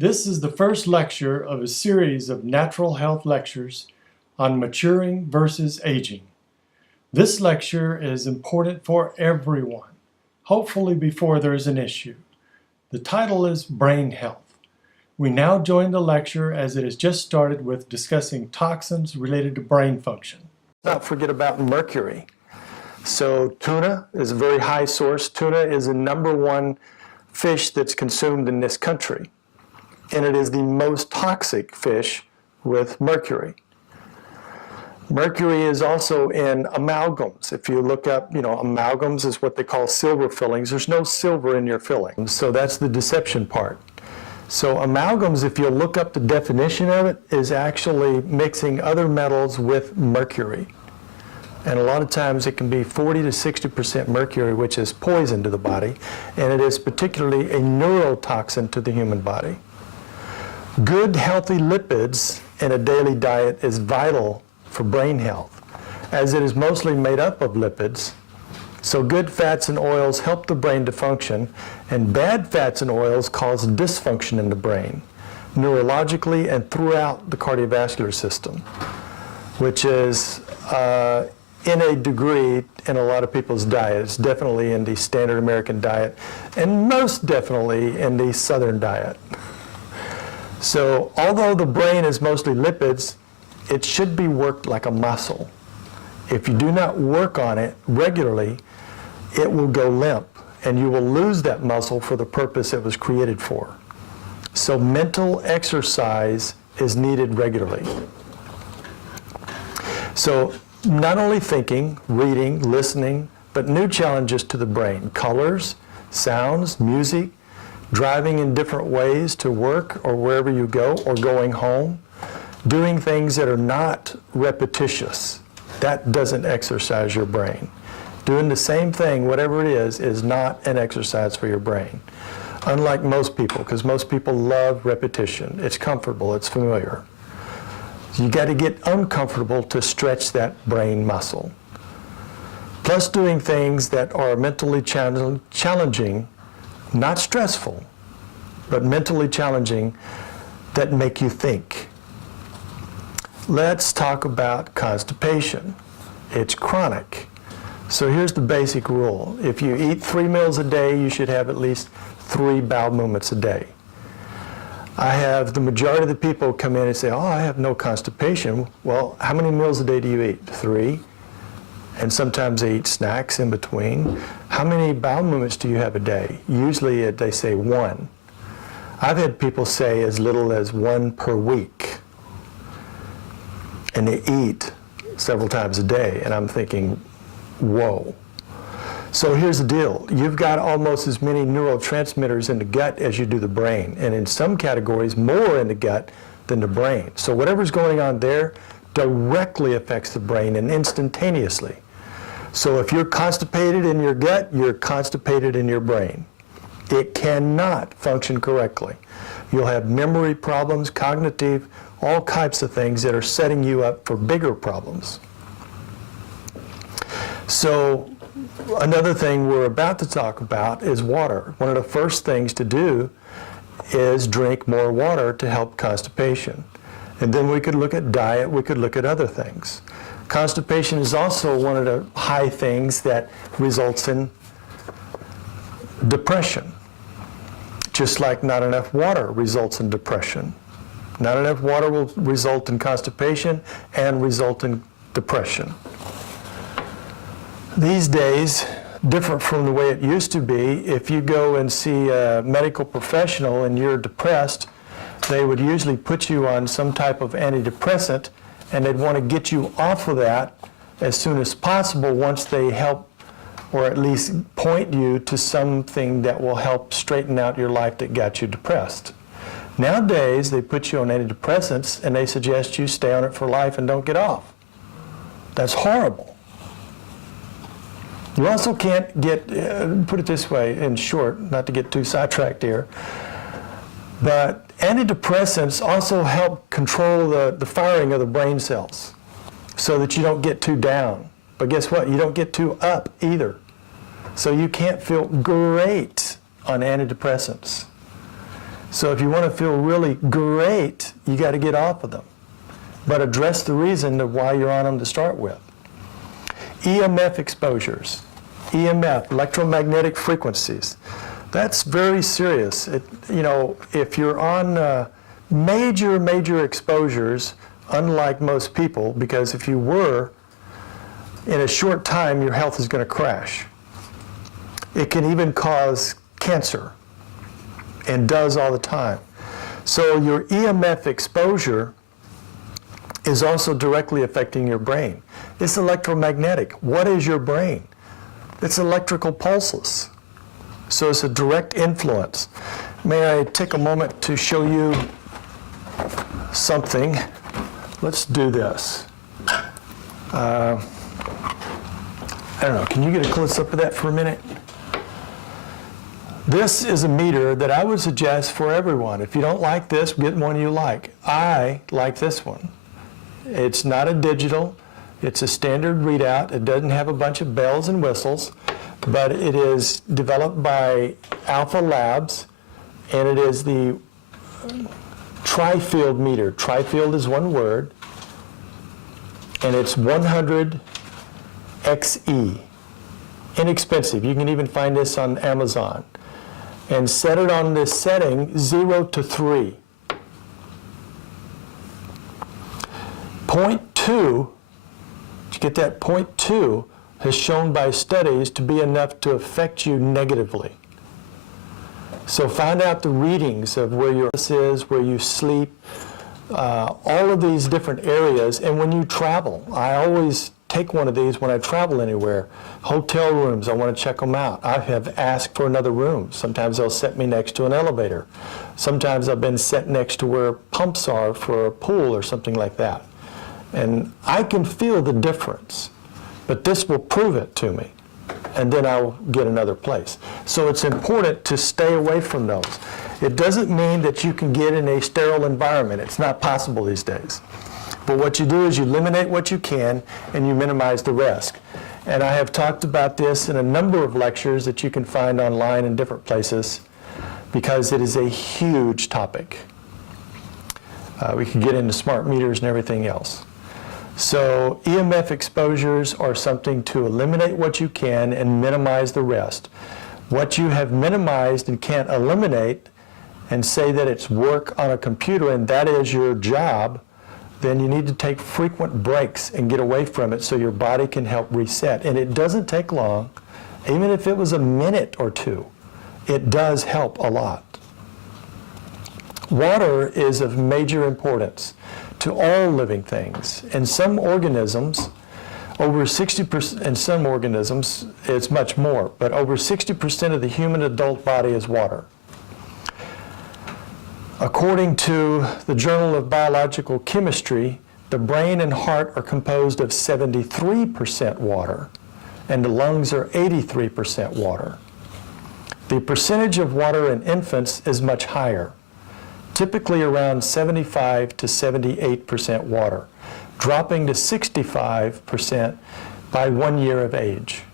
This is the first lecture of a series of natural health lectures on maturing versus aging. This lecture is important for everyone, hopefully before there is an issue. The title is Brain Health. We now join the lecture as it has just started with discussing toxins related to brain function. Not forget about mercury. So tuna is a very high source. Tuna is the #1 fish that's consumed in this country. And it is the most toxic fish with mercury. Mercury is also in amalgams. If you look up, amalgams is what they call silver fillings. There's no silver in your fillings, so that's the deception part. So amalgams, if you look up the definition of it, is actually mixing other metals with mercury. And a lot of times it can be 40 to 60% mercury, which is poison to the body, and it is particularly a neurotoxin to the human body. Good, healthy lipids in a daily diet is vital for brain health, as it is mostly made up of lipids. So good fats and oils help the brain to function, and bad fats and oils cause dysfunction in the brain, neurologically and throughout the cardiovascular system, which is in a degree in a lot of people's diet. It's definitely in the standard American diet, and most definitely in the Southern diet. So although the brain is mostly lipids, it should be worked like a muscle. If you do not work on it regularly, it will go limp, and you will lose that muscle for the purpose it was created for. So mental exercise is needed regularly. So not only thinking, reading, listening, but new challenges to the brain: colors, sounds, music, driving in different ways to work or wherever you go, or going home, doing things that are not repetitious. That doesn't exercise your brain. Doing the same thing, whatever it is not an exercise for your brain. Unlike most people, because most people love repetition. It's comfortable, it's familiar. You got to get uncomfortable to stretch that brain muscle. Plus doing things that are mentally challenging, not stressful, but mentally challenging, that make you think. Let's talk about constipation. It's chronic. So here's the basic rule. If you eat 3 meals a day, you should have at least 3 bowel movements a day. I have the majority of the people come in and say, oh, I have no constipation. Well, how many meals a day do you eat? 3. And sometimes they eat snacks in between. How many bowel movements do you have a day? Usually they say 1. I've had people say as little as 1 per week. And they eat several times a day. And I'm thinking, whoa. So here's the deal. You've got almost as many neurotransmitters in the gut as you do the brain. And in some categories, more in the gut than the brain. So whatever's going on there directly affects the brain, and instantaneously. So if you're constipated in your gut, you're constipated in your brain. It cannot function correctly. You'll have memory problems, cognitive, all types of things that are setting you up for bigger problems. So another thing we're about to talk about is water. One of the first things to do is drink more water to help constipation. And then we could look at diet, we could look at other things. Constipation is also one of the high things that results in depression. Just like not enough water results in depression. Not enough water will result in constipation and result in depression. These days, different from the way it used to be, if you go and see a medical professional and you're depressed, they would usually put you on some type of antidepressant, and they'd want to get you off of that as soon as possible once they help, or at least point you to something that will help straighten out your life that got you depressed. Nowadays, they put you on antidepressants and they suggest you stay on it for life and don't get off. That's horrible. You also can't get, put it this way, in short, not to get too sidetracked here, but antidepressants also help control the firing of the brain cells so that you don't get too down. But guess what? You don't get too up either. So you can't feel great on antidepressants. So if you want to feel really great, you got to get off of them. But address the reason of why you're on them to start with. EMF exposures. EMF, electromagnetic frequencies. That's very serious. If you're on major exposures, unlike most people, because if you were, in a short time, your health is going to crash. It can even cause cancer, and does all the time. So your EMF exposure is also directly affecting your brain. It's electromagnetic. What is your brain? It's electrical pulses. So it's a direct influence. May I take a moment to show you something? Let's do this. I don't know, can you get a close-up of that for a minute? This is a meter that I would suggest for everyone. If you don't like this, get one you like. I like this one. It's not a digital. It's a standard readout. It doesn't have a bunch of bells and whistles, but it is developed by Alpha Labs, and it is the tri-field meter. Tri-field is one word, and it's 100 XE. Inexpensive. You can even find this on Amazon. And set it on this setting 0 to 3. 0.2, did you get that? 0.2 has shown by studies to be enough to affect you negatively. So find out the readings of where your is, where you sleep, all of these different areas. And when you travel, I always take one of these when I travel anywhere. Hotel rooms, I want to check them out. I have asked for another room. Sometimes they'll set me next to an elevator. Sometimes I've been set next to where pumps are for a pool or something like that. And I can feel the difference, but this will prove it to me, and then I'll get another place. So it's important to stay away from those. It doesn't mean that you can get in a sterile environment. It's not possible these days. But what you do is you eliminate what you can and you minimize the risk. And I have talked about this in a number of lectures that you can find online in different places because it is a huge topic. We can get into smart meters and everything else. So EMF exposures are something to eliminate what you can and minimize the rest. What you have minimized and can't eliminate and say that it's work on a computer and that is your job, then you need to take frequent breaks and get away from it so your body can help reset. And it doesn't take long. Even if it was a minute or two, it does help a lot. Water is of major importance to all living things. In some organisms, over 60%, in some organisms, it's much more, but over 60% of the human adult body is water. According to the Journal of Biological Chemistry, the brain and heart are composed of 73% water, and the lungs are 83% water. The percentage of water in infants is much higher, typically around 75 to 78% water, dropping to 65% by 1 year of age,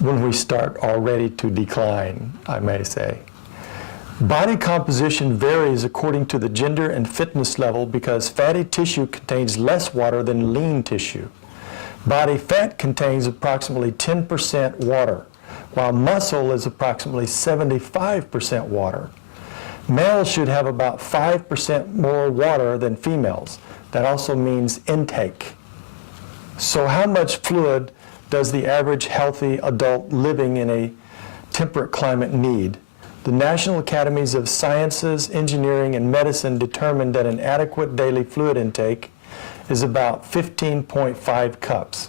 when we start already to decline, I may say. Body composition varies according to the gender and fitness level because fatty tissue contains less water than lean tissue. Body fat contains approximately 10% water, while muscle is approximately 75% water. Males should have about 5% more water than females. That also means intake. So how much fluid does the average healthy adult living in a temperate climate need? The National Academies of Sciences, Engineering, and Medicine determined that an adequate daily fluid intake is about 15.5 cups.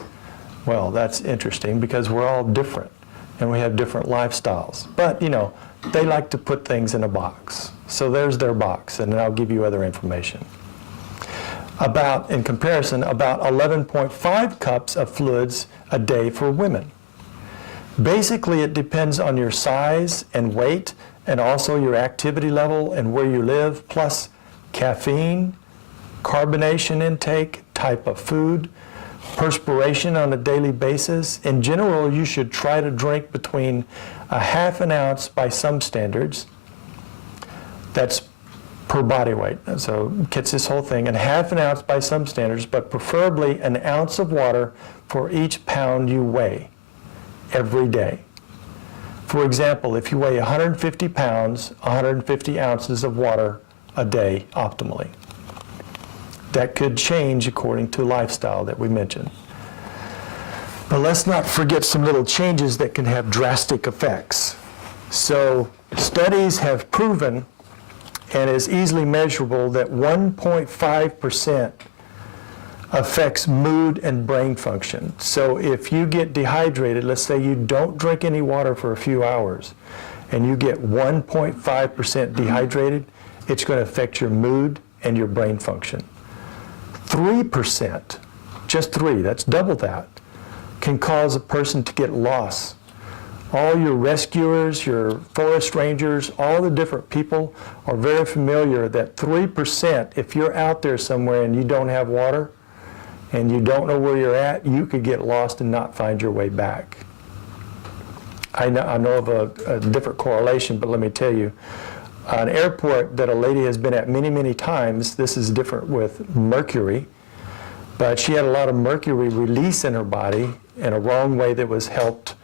Well, that's interesting because we're all different and we have different lifestyles. But, you know, they like to put things in a box. So there's their box, and then I'll give you other information. In comparison, about 11.5 cups of fluids a day for women. Basically, it depends on your size and weight and also your activity level and where you live, plus caffeine, carbonation intake, type of food, perspiration on a daily basis. In general, you should try to drink between a half an ounce by some standards That's per body weight. So gets this whole thing, and ½ ounce by some standards, but preferably an ounce of water for each pound you weigh every day. For example, if you weigh 150 pounds, 150 ounces of water a day optimally. That could change according to lifestyle that we mentioned. But let's not forget some little changes that can have drastic effects. So studies have proven, and is easily measurable, that 1.5% affects mood and brain function. So if you get dehydrated, let's say you don't drink any water for a few hours, and you get 1.5% dehydrated, it's going to affect your mood and your brain function. 3%, just 3, that's double that, can cause a person to get lost. All your rescuers, your forest rangers, all the different people are very familiar that 3%, if you're out there somewhere and you don't have water and you don't know where you're at, you could get lost and not find your way back. I know of a different correlation, but let me tell you, an airport that a lady has been at many, many times, this is different with mercury, but she had a lot of mercury release in her body in a wrong way that was helped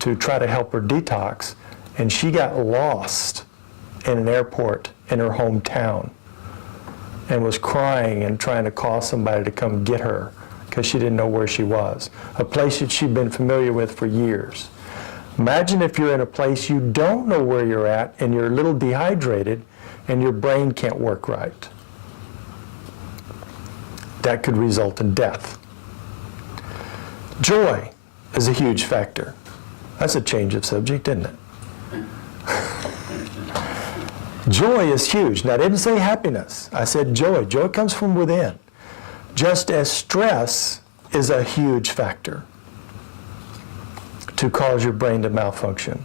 to try to help her detox, and she got lost in an airport in her hometown and was crying and trying to call somebody to come get her because she didn't know where she was, a place that she'd been familiar with for years. Imagine if you're in a place you don't know where you're at and you're a little dehydrated and your brain can't work right. That could result in death. Joy is a huge factor. That's a change of subject, isn't it? Joy is huge. Now, I didn't say happiness. I said joy. Joy comes from within. Just as stress is a huge factor to cause your brain to malfunction.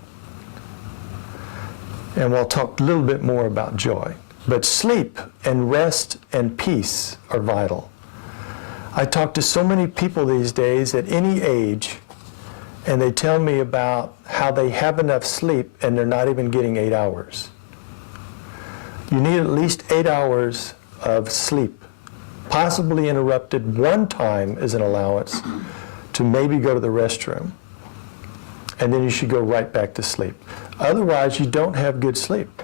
And we'll talk a little bit more about joy. But sleep and rest and peace are vital. I talk to so many people these days at any age, and they tell me about how they have enough sleep and they're not even getting 8 hours. You need at least 8 hours of sleep, possibly interrupted one time as an allowance to maybe go to the restroom. And then you should go right back to sleep. Otherwise, you don't have good sleep.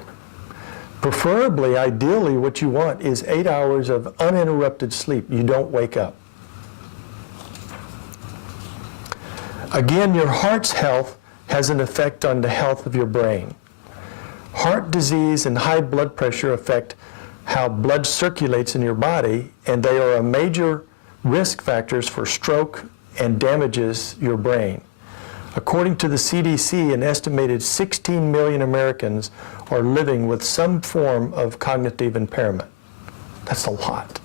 Preferably, ideally, what you want is 8 hours of uninterrupted sleep. You don't wake up. Again, your heart's health has an effect on the health of your brain. Heart disease and high blood pressure affect how blood circulates in your body, and they are a major risk factors for stroke and damages your brain. According to the CDC, an estimated 16 million Americans are living with some form of cognitive impairment. That's a lot.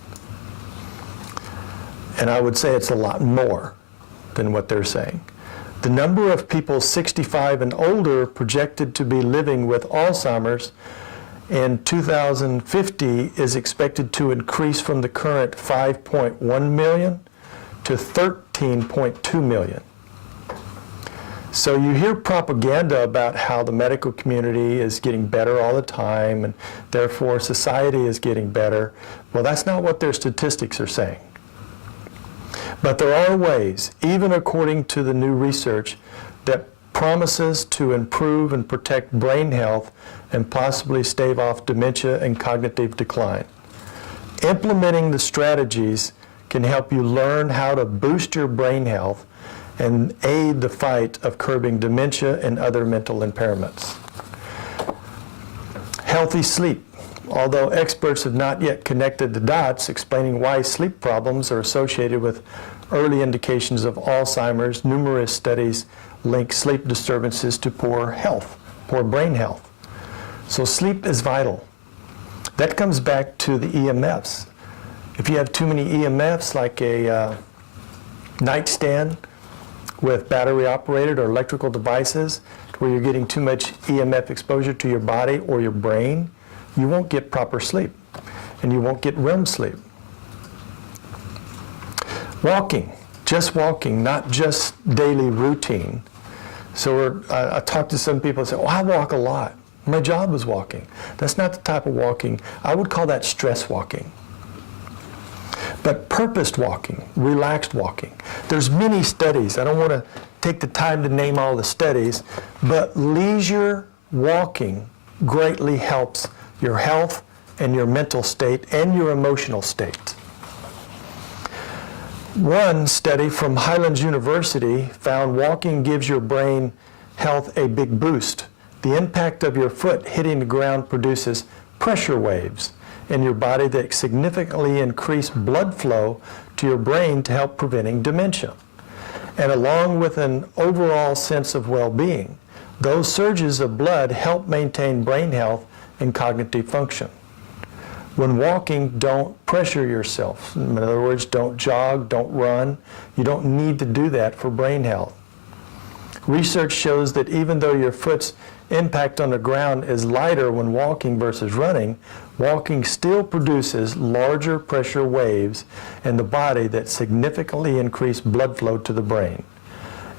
And I would say it's a lot more than what they're saying. The number of people 65 and older projected to be living with Alzheimer's in 2050 is expected to increase from the current 5.1 million to 13.2 million. So you hear propaganda about how the medical community is getting better all the time and therefore society is getting better. Well, that's not what their statistics are saying. But there are ways, even according to the new research, that promises to improve and protect brain health and possibly stave off dementia and cognitive decline. Implementing the strategies can help you learn how to boost your brain health and aid the fight of curbing dementia and other mental impairments. Healthy sleep. Although experts have not yet connected the dots explaining why sleep problems are associated with early indications of Alzheimer's, numerous studies link sleep disturbances to poor health, poor brain health. So sleep is vital. That comes back to the EMFs. If you have too many EMFs, like a nightstand with battery operated or electrical devices, where you're getting too much EMF exposure to your body or your brain, you won't get proper sleep, and you won't get REM sleep. Walking, not just daily routine. So I talk to some people and say, oh, I walk a lot. My job is walking. That's not the type of walking. I would call that stress walking. But purposed walking, relaxed walking. There's many studies. I don't want to take the time to name all the studies, but leisure walking greatly helps your health and your mental state and your emotional state. One study from Highlands University found walking gives your brain health a big boost. The impact of your foot hitting the ground produces pressure waves in your body that significantly increase blood flow to your brain to help preventing dementia. And along with an overall sense of well-being, those surges of blood help maintain brain health and cognitive function. When walking, don't pressure yourself. In other words, don't jog, don't run. You don't need to do that for brain health. Research shows that even though your foot's impact on the ground is lighter when walking versus running, walking still produces larger pressure waves in the body that significantly increase blood flow to the brain.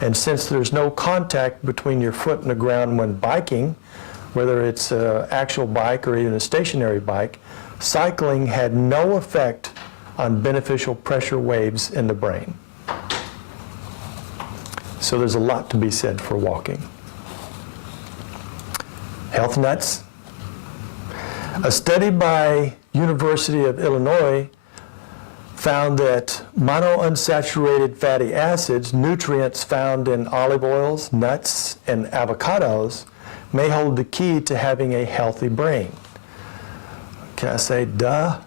And since there's no contact between your foot and the ground when biking, whether it's an actual bike or even a stationary bike, cycling had no effect on beneficial pressure waves in the brain. So there's a lot to be said for walking. Health nuts. A study by University of Illinois found that monounsaturated fatty acids, nutrients found in olive oils, nuts, and avocados, may hold the key to having a healthy brain. Can I say duh?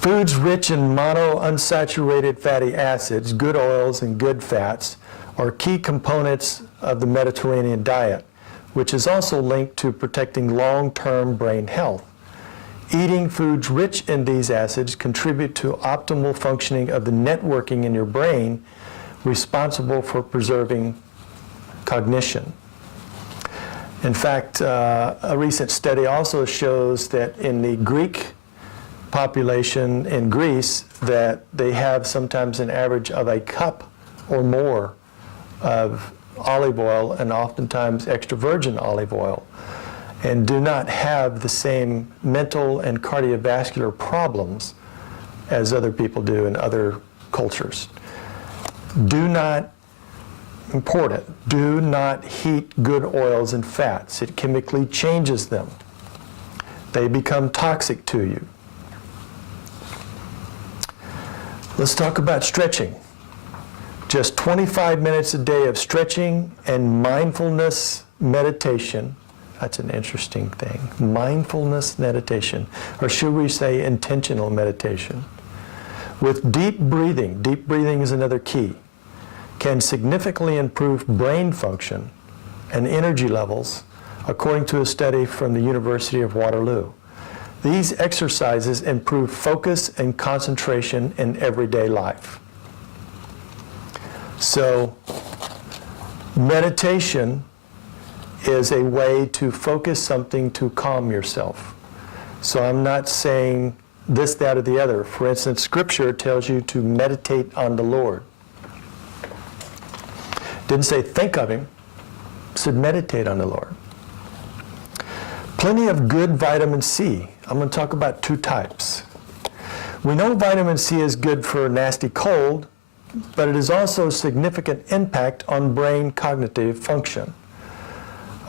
Foods rich in monounsaturated fatty acids, good oils, and good fats are key components of the Mediterranean diet, which is also linked to protecting long-term brain health. Eating foods rich in these acids contribute to optimal functioning of the networking in your brain responsible for preserving cognition. In fact, a recent study also shows that in the Greek population in Greece, that they have sometimes an average of a cup or more of olive oil, and oftentimes extra virgin olive oil, and do not have the same mental and cardiovascular problems as other people do in other cultures. Important, do not heat good oils and fats. It chemically changes them. They become toxic to you. Let's talk about stretching. Just 25 minutes a day of stretching and mindfulness meditation. That's an interesting thing. Mindfulness meditation, or should we say intentional meditation. With deep breathing is another key, can significantly improve brain function and energy levels, according to a study from the University of Waterloo. These exercises improve focus and concentration in everyday life. So, meditation is a way to focus something to calm yourself. So I'm not saying this, that, or the other. For instance, Scripture tells you to meditate on the Lord. Didn't say think of Him, it said meditate on the Lord. Plenty of good vitamin C. I'm going to talk about two types. We know vitamin C is good for a nasty cold, but it is also a significant impact on brain cognitive function.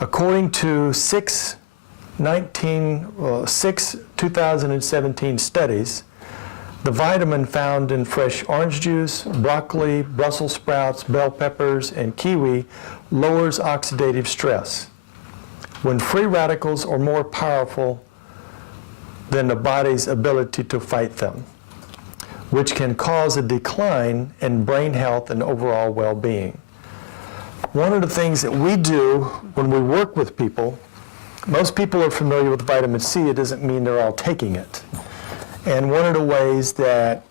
According to six 2017 studies, the vitamin found in fresh orange juice, broccoli, Brussels sprouts, bell peppers, and kiwi lowers oxidative stress, when free radicals are more powerful than the body's ability to fight them, which can cause a decline in brain health and overall well-being. One of the things that we do when we work with people, most people are familiar with vitamin C. It doesn't mean they're all taking it. And one of the ways that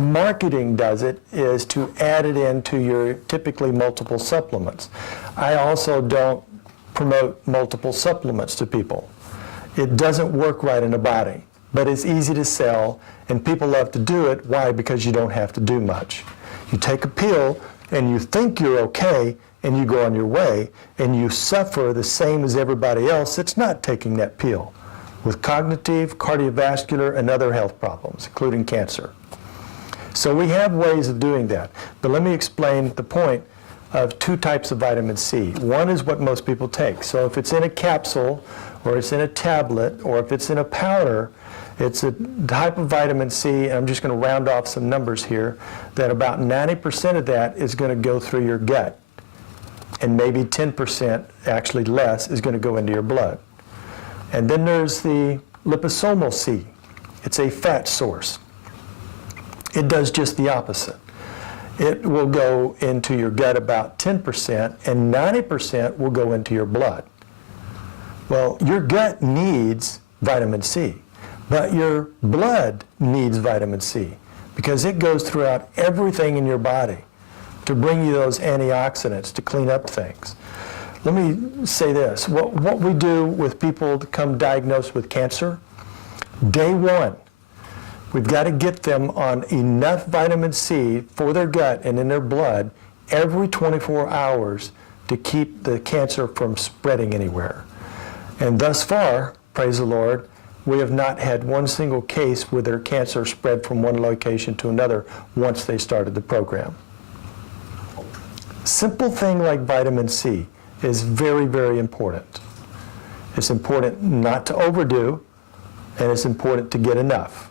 marketing does it is to add it into your typically multiple supplements. I also don't promote multiple supplements to people. It doesn't work right in the body, but it's easy to sell, and people love to do it. Why? Because you don't have to do much. You take a pill, and you think you're okay, and you go on your way, and you suffer the same as everybody else that's not taking that pill, with cognitive, cardiovascular, and other health problems, including cancer. So we have ways of doing that. But let me explain the point of two types of vitamin C. One is what most people take. So if it's in a capsule, or it's in a tablet, or if it's in a powder, it's a type of vitamin C, and I'm just going to round off some numbers here, that about 90% of that is going to go through your gut. And maybe 10%, actually less, is going to go into your blood. And then there's the liposomal C. It's a fat source. It does just the opposite. It will go into your gut about 10%, and 90% will go into your blood. Well, your gut needs vitamin C, but your blood needs vitamin C because it goes throughout everything in your body to bring you those antioxidants to clean up things. Let me say this. What we do with people that come diagnosed with cancer, day one, we've got to get them on enough vitamin C for their gut and in their blood every 24 hours to keep the cancer from spreading anywhere. And thus far, praise the Lord, we have not had one single case where their cancer spread from one location to another once they started the program. Simple thing like vitamin C is very, very important. It's important not to overdo, and it's important to get enough.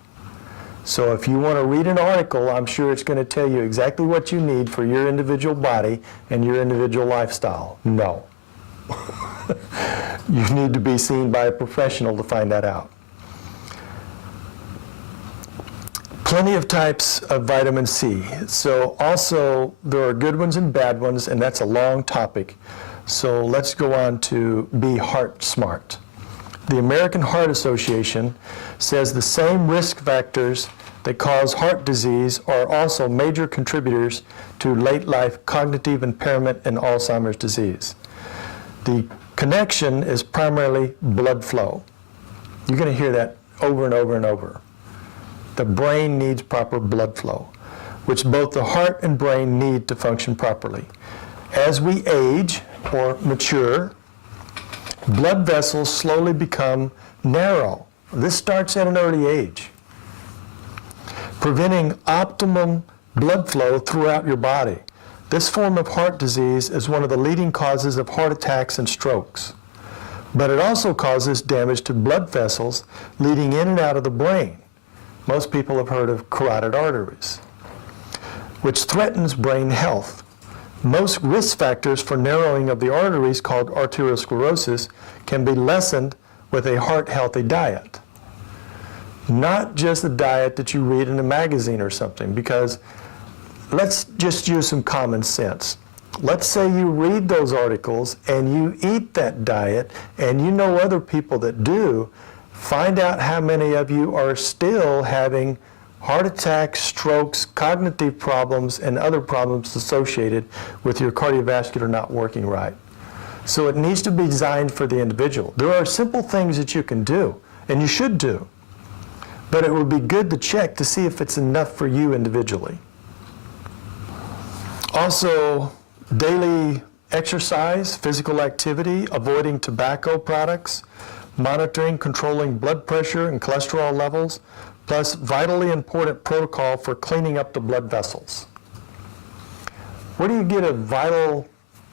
So if you want to read an article, I'm sure it's going to tell you exactly what you need for your individual body and your individual lifestyle. No. You need to be seen by a professional to find that out. Plenty of types of vitamin C. So also there are good ones and bad ones, and that's a long topic. So let's go on to be heart smart. The American Heart Association says the same risk factors that cause heart disease are also major contributors to late life cognitive impairment and Alzheimer's disease. The connection is primarily blood flow. You're going to hear that over and over and over. The brain needs proper blood flow, which both the heart and brain need to function properly. As we age or mature, blood vessels slowly become narrow. This starts at an early age, preventing optimum blood flow throughout your body. This form of heart disease is one of the leading causes of heart attacks and strokes. But it also causes damage to blood vessels leading in and out of the brain. Most people have heard of carotid arteries, which threatens brain health. Most risk factors for narrowing of the arteries, called arteriosclerosis, can be lessened with a heart-healthy diet. Not just a diet that you read in a magazine or something, because let's just use some common sense. Let's say you read those articles and you eat that diet and you know other people that do. Find out how many of you are still having heart attacks, strokes, cognitive problems, and other problems associated with your cardiovascular not working right. So it needs to be designed for the individual. There are simple things that you can do, and you should do, but it would be good to check to see if it's enough for you individually. Also, daily exercise, physical activity, avoiding tobacco products, monitoring, controlling blood pressure and cholesterol levels, plus vitally important protocol for cleaning up the blood vessels. Where do you get a vital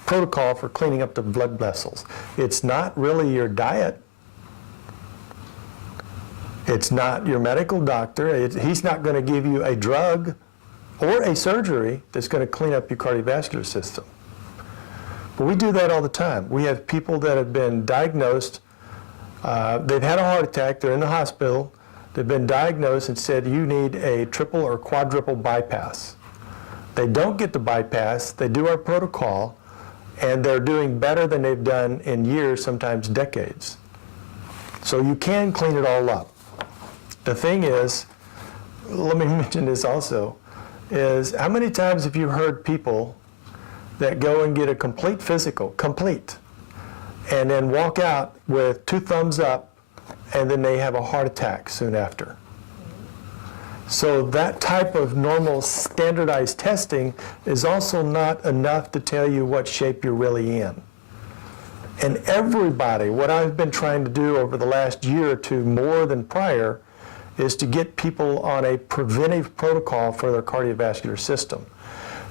protocol for cleaning up the blood vessels? It's not really your diet. It's not your medical doctor. He's not going to give you a drug or a surgery that's going to clean up your cardiovascular system. But we do that all the time. We have people that have been diagnosed, they've had a heart attack, they're in the hospital, they've been diagnosed and said you need a triple or quadruple bypass. They don't get the bypass, they do our protocol, and they're doing better than they've done in years, sometimes decades. So you can clean it all up. The thing is, let me mention this also, is how many times have you heard people that go and get a complete physical, and then walk out with 2 thumbs up, and then they have a heart attack soon after? So that type of normal standardized testing is also not enough to tell you what shape you're really in. And everybody, what I've been trying to do over the last year or two more than prior, is to get people on a preventive protocol for their cardiovascular system.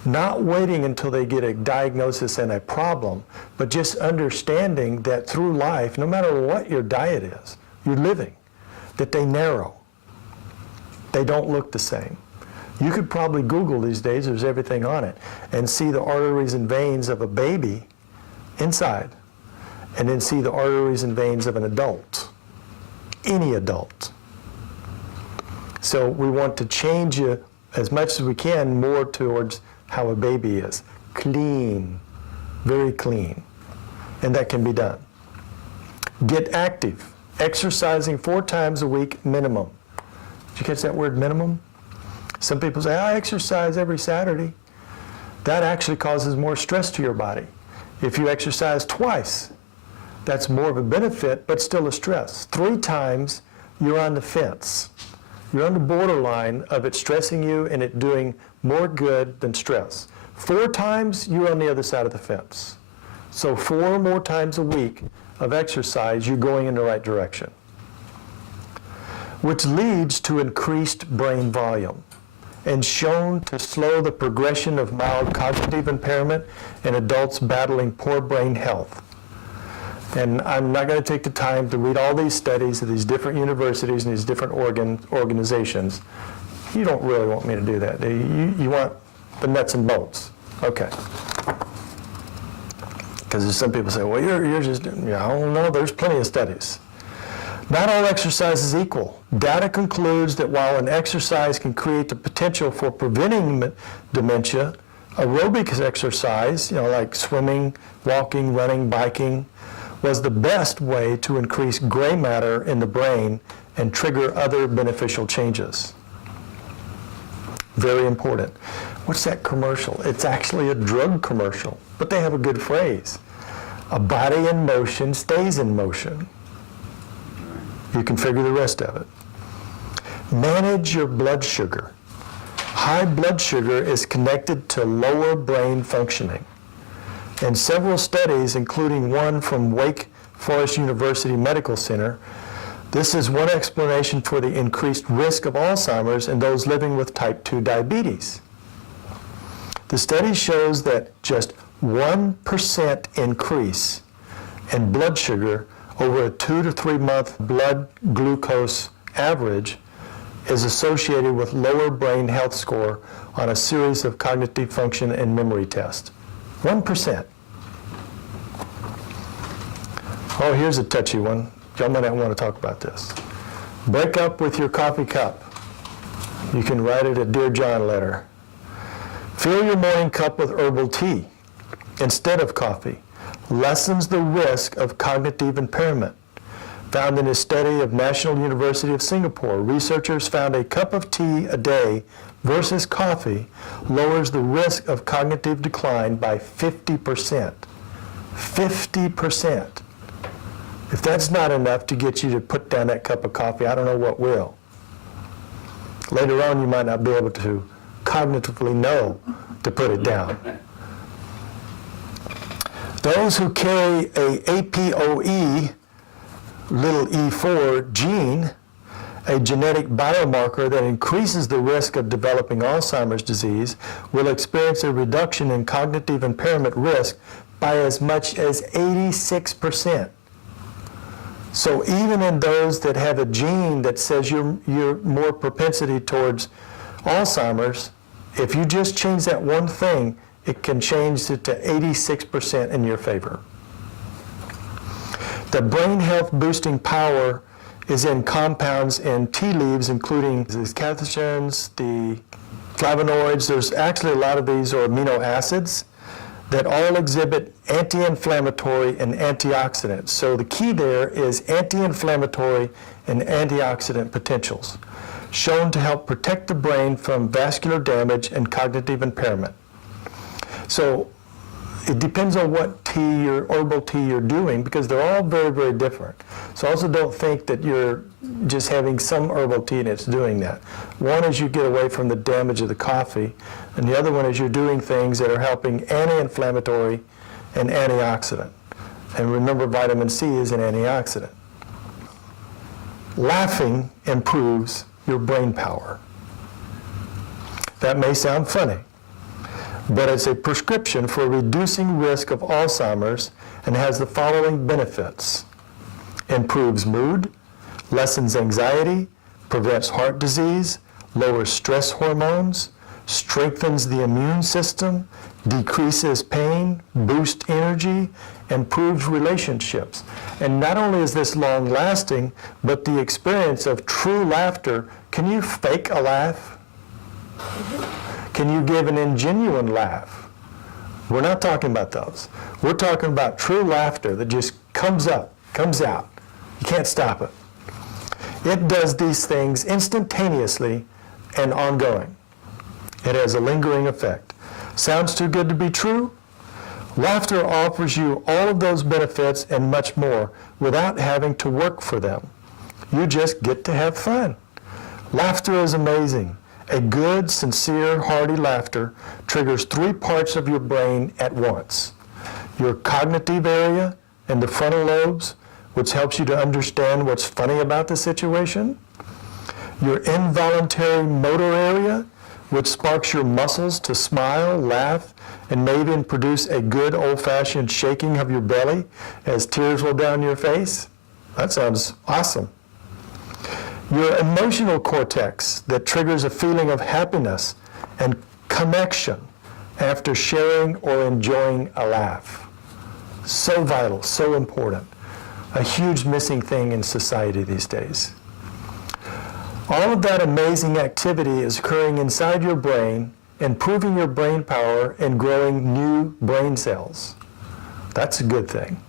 Not waiting until they get a diagnosis and a problem, but just understanding that through life, no matter what your diet is, you're living, that they narrow. They don't look the same. You could probably Google these days, there's everything on it, and see the arteries and veins of a baby inside, and then see the arteries and veins of an adult, any adult. So we want to change you as much as we can more towards how a baby is. Clean, very clean. And that can be done. Get active, exercising 4 times a week minimum. Did you catch that word minimum? Some people say, I exercise every Saturday. That actually causes more stress to your body. If you exercise twice, that's more of a benefit, but still a stress. 3 times, you're on the fence. You're on the borderline of it stressing you and it doing more good than stress. 4 times, you're on the other side of the fence. So 4 more times a week of exercise, you're going in the right direction, which leads to increased brain volume and shown to slow the progression of mild cognitive impairment in adults battling poor brain health. And I'm not going to take the time to read all these studies of these different universities and these different organizations. You don't really want me to do that, do you? You want the nuts and bolts. Okay. Because some people say, well, you're just, I don't know, there's plenty of studies. Not all exercise is equal. Data concludes that while an exercise can create the potential for preventing dementia, aerobic exercise, like swimming, walking, running, biking, was the best way to increase gray matter in the brain and trigger other beneficial changes. Very important. What's that commercial? It's actually a drug commercial, but they have a good phrase. A body in motion stays in motion. You can figure the rest of it. Manage your blood sugar. High blood sugar is connected to lower brain functioning. In several studies, including one from Wake Forest University Medical Center, this is one explanation for the increased risk of Alzheimer's in those living with type 2 diabetes. The study shows that just 1% increase in blood sugar over a 2 to 3 month blood glucose average is associated with lower brain health score on a series of cognitive function and memory tests. 1%. Oh, here's a touchy one. Y'all might not want to talk about this. Break up with your coffee cup. You can write it a Dear John letter. Fill your morning cup with herbal tea instead of coffee. Lessens the risk of cognitive impairment. Found in a study of National University of Singapore, researchers found a cup of tea a day versus coffee lowers the risk of cognitive decline by 50%. 50%. If that's not enough to get you to put down that cup of coffee, I don't know what will. Later on, you might not be able to cognitively know to put it down. Those who carry a APOE little e4 gene, a genetic biomarker that increases the risk of developing Alzheimer's disease, will experience a reduction in cognitive impairment risk by as much as 86%. So even in those that have a gene that says you're more propensity towards Alzheimer's, if you just change that one thing, it can change it to 86% in your favor. The brain health boosting power is in compounds in tea leaves, including the catechins, the flavonoids. There's actually a lot of these are amino acids that all exhibit anti-inflammatory and antioxidants. So the key there is anti-inflammatory and antioxidant potentials, shown to help protect the brain from vascular damage and cognitive impairment. So it depends on what tea or herbal tea you're doing, because they're all very, very different. So also don't think that you're just having some herbal tea and it's doing that. One is you get away from the damage of the coffee, and the other one is you're doing things that are helping anti-inflammatory and antioxidant. And remember, vitamin C is an antioxidant. Laughing improves your brain power. That may sound funny, but it's a prescription for reducing risk of Alzheimer's and has the following benefits: improves mood, lessens anxiety, prevents heart disease, lowers stress hormones, strengthens the immune system, decreases pain, boosts energy, improves relationships. And not only is this long-lasting, but the experience of true laughter. Can you fake a laugh? Can you give an ingenuine laugh? We're not talking about those. We're talking about true laughter that just comes up, comes out. You can't stop it. It does these things instantaneously and ongoing. It has a lingering effect. Sounds too good to be true? Laughter offers you all of those benefits and much more without having to work for them. You just get to have fun. Laughter is amazing. A good, sincere, hearty laughter triggers 3 parts of your brain at once: your cognitive area and the frontal lobes, which helps you to understand what's funny about the situation; your involuntary motor area, which sparks your muscles to smile, laugh, and may even produce a good old-fashioned shaking of your belly as tears roll down your face. That sounds awesome. Your emotional cortex, that triggers a feeling of happiness and connection after sharing or enjoying a laugh. So vital, so important. A huge missing thing in society these days. All of that amazing activity is occurring inside your brain, improving your brain power and growing new brain cells. That's a good thing.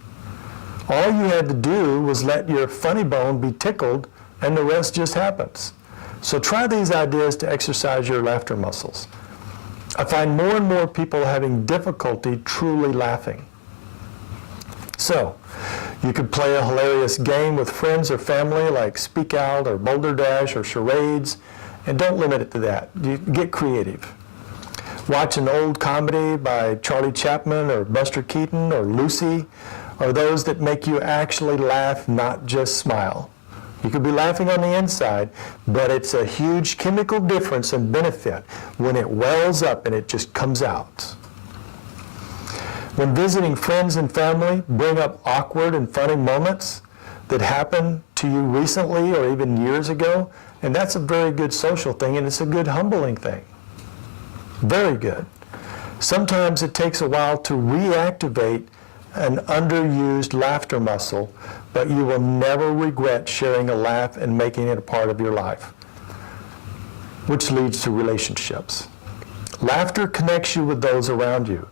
All you had to do was let your funny bone be tickled, and the rest just happens. So try these ideas to exercise your laughter muscles. I find more and more people having difficulty truly laughing. So, you could play a hilarious game with friends or family like Speak Out or Boulder Dash or charades, and don't limit it to that. You get creative. Watch an old comedy by Charlie Chaplin or Buster Keaton or Lucy, or those that make you actually laugh, not just smile. You could be laughing on the inside, but it's a huge chemical difference and benefit when it wells up and it just comes out. When visiting friends and family, bring up awkward and funny moments that happened to you recently or even years ago, and that's a very good social thing, and it's a good humbling thing. Very good. Sometimes it takes a while to reactivate an underused laughter muscle, but you will never regret sharing a laugh and making it a part of your life, which leads to relationships. Laughter connects you with those around you.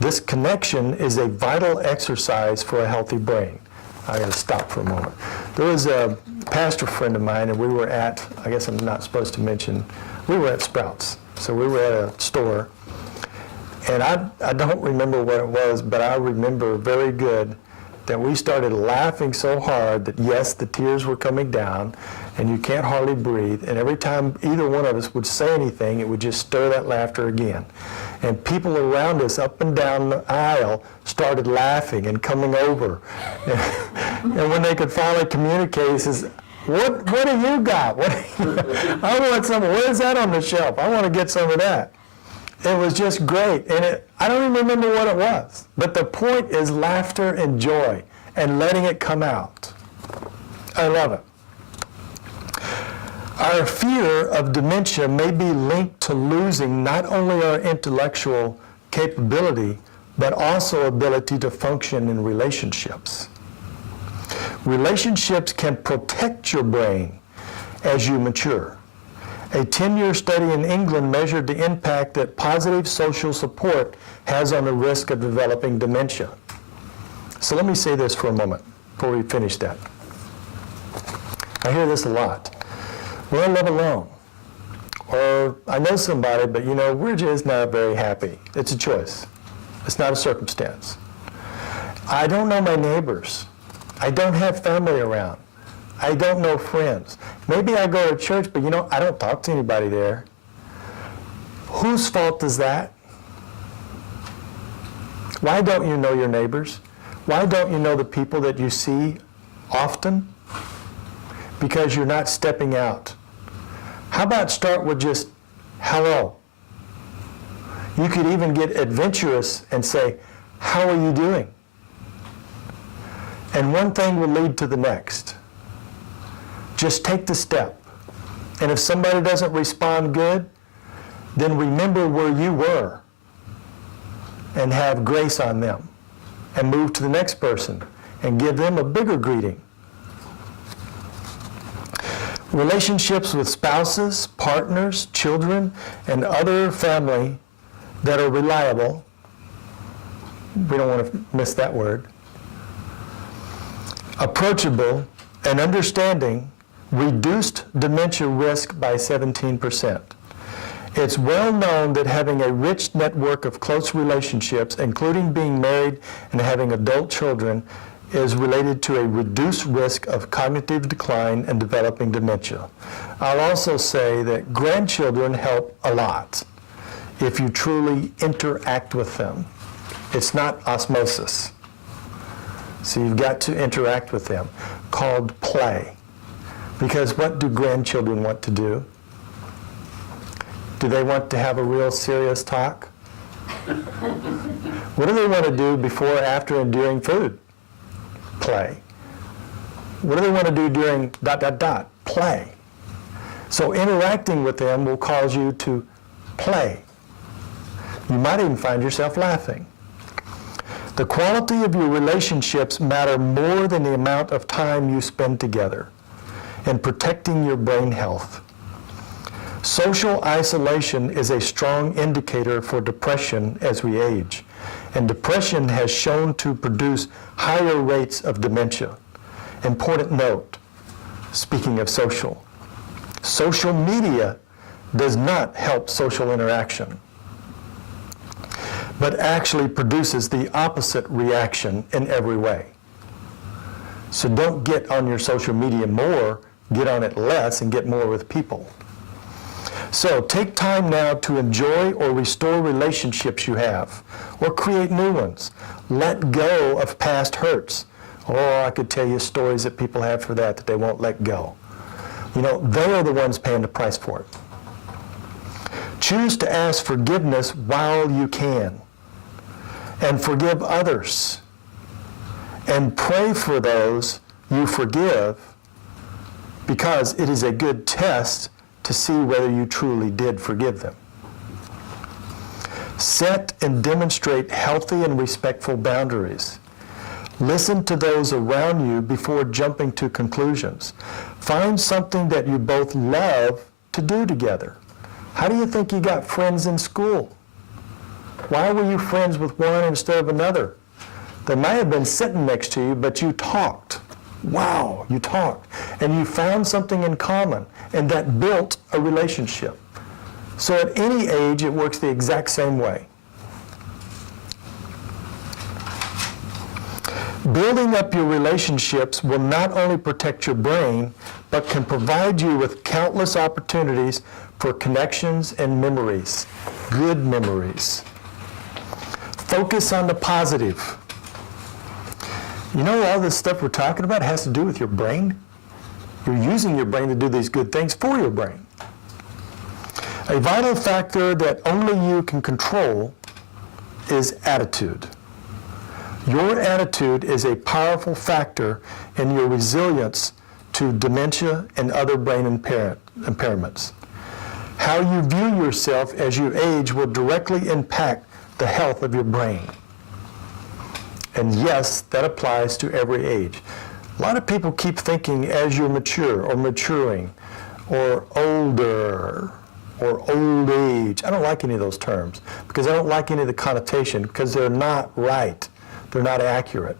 This connection is a vital exercise for a healthy brain. I got to stop for a moment. There was a pastor friend of mine, and we were at, I guess I'm not supposed to mention, we were at Sprouts. So we were at a store, and I don't remember what it was, but I remember very good that we started laughing so hard that, yes, the tears were coming down, and you can't hardly breathe, and every time either one of us would say anything, it would just stir that laughter again. And people around us up and down the aisle started laughing and coming over. And when they could finally communicate, he says, what do you got? I want some. What is that on the shelf? I want to get some of that. It was just great. And I don't even remember what it was. But the point is laughter and joy and letting it come out. I love it. Our fear of dementia may be linked to losing not only our intellectual capability, but also ability to function in relationships. Relationships can protect your brain as you mature. A 10-year study in England measured the impact that positive social support has on the risk of developing dementia. So let me say this for a moment before we finish that. I hear this a lot. Well, I live alone. Or I know somebody, but we're just not very happy. It's a choice. It's not a circumstance. I don't know my neighbors. I don't have family around. I don't know friends. Maybe I go to church, but I don't talk to anybody there. Whose fault is that? Why don't you know your neighbors? Why don't you know the people that you see often? Because you're not stepping out. How about start with just hello? You could even get adventurous and say, how are you doing? And one thing will lead to the next. Just take the step. And if somebody doesn't respond good, then remember where you were and have grace on them and move to the next person and give them a bigger greeting. Relationships with spouses, partners, children, and other family that are reliable. We don't want to miss that word. Approachable and understanding reduced dementia risk by 17%. It's well known that having a rich network of close relationships, including being married and having adult children, is related to a reduced risk of cognitive decline and developing dementia. I'll also say that grandchildren help a lot if you truly interact with them. It's not osmosis. So you've got to interact with them, called play. Because what do grandchildren want to do? Do they want to have a real serious talk? What do they want to do before, after, and during food? Play. What do they want to do during ... Play. So interacting with them will cause you to play. You might even find yourself laughing. The quality of your relationships matter more than the amount of time you spend together in protecting your brain health. Social isolation is a strong indicator for depression as we age, and depression has shown to produce higher rates of dementia. Important note, speaking of social media does not help social interaction, but actually produces the opposite reaction in every way. So don't get on your social media more, get on it less and get more with people. So take time now to enjoy or restore relationships you have, or create new ones. Let go of past hurts. Oh, I could tell you stories that people have for that they won't let go. They are the ones paying the price for it. Choose to ask forgiveness while you can, and forgive others, and pray for those you forgive, because it is a good test to see whether you truly did forgive them. Set and demonstrate healthy and respectful boundaries. Listen to those around you before jumping to conclusions. Find something that you both love to do together. How do you think you got friends in school? Why were you friends with one instead of another? They might have been sitting next to you, but you talked. Wow, you talked. And you found something in common, and that built a relationship. So at any age, it works the exact same way. Building up your relationships will not only protect your brain, but can provide you with countless opportunities for connections and memories, good memories. Focus on the positive. All this stuff we're talking about has to do with your brain. You're using your brain to do these good things for your brain. A vital factor that only you can control is attitude. Your attitude is a powerful factor in your resilience to dementia and other brain impairments. How you view yourself as you age will directly impact the health of your brain. And yes, that applies to every age. A lot of people keep thinking as you mature or maturing or older or old age. I don't like any of those terms because I don't like any of the connotation because they're not right. They're not accurate.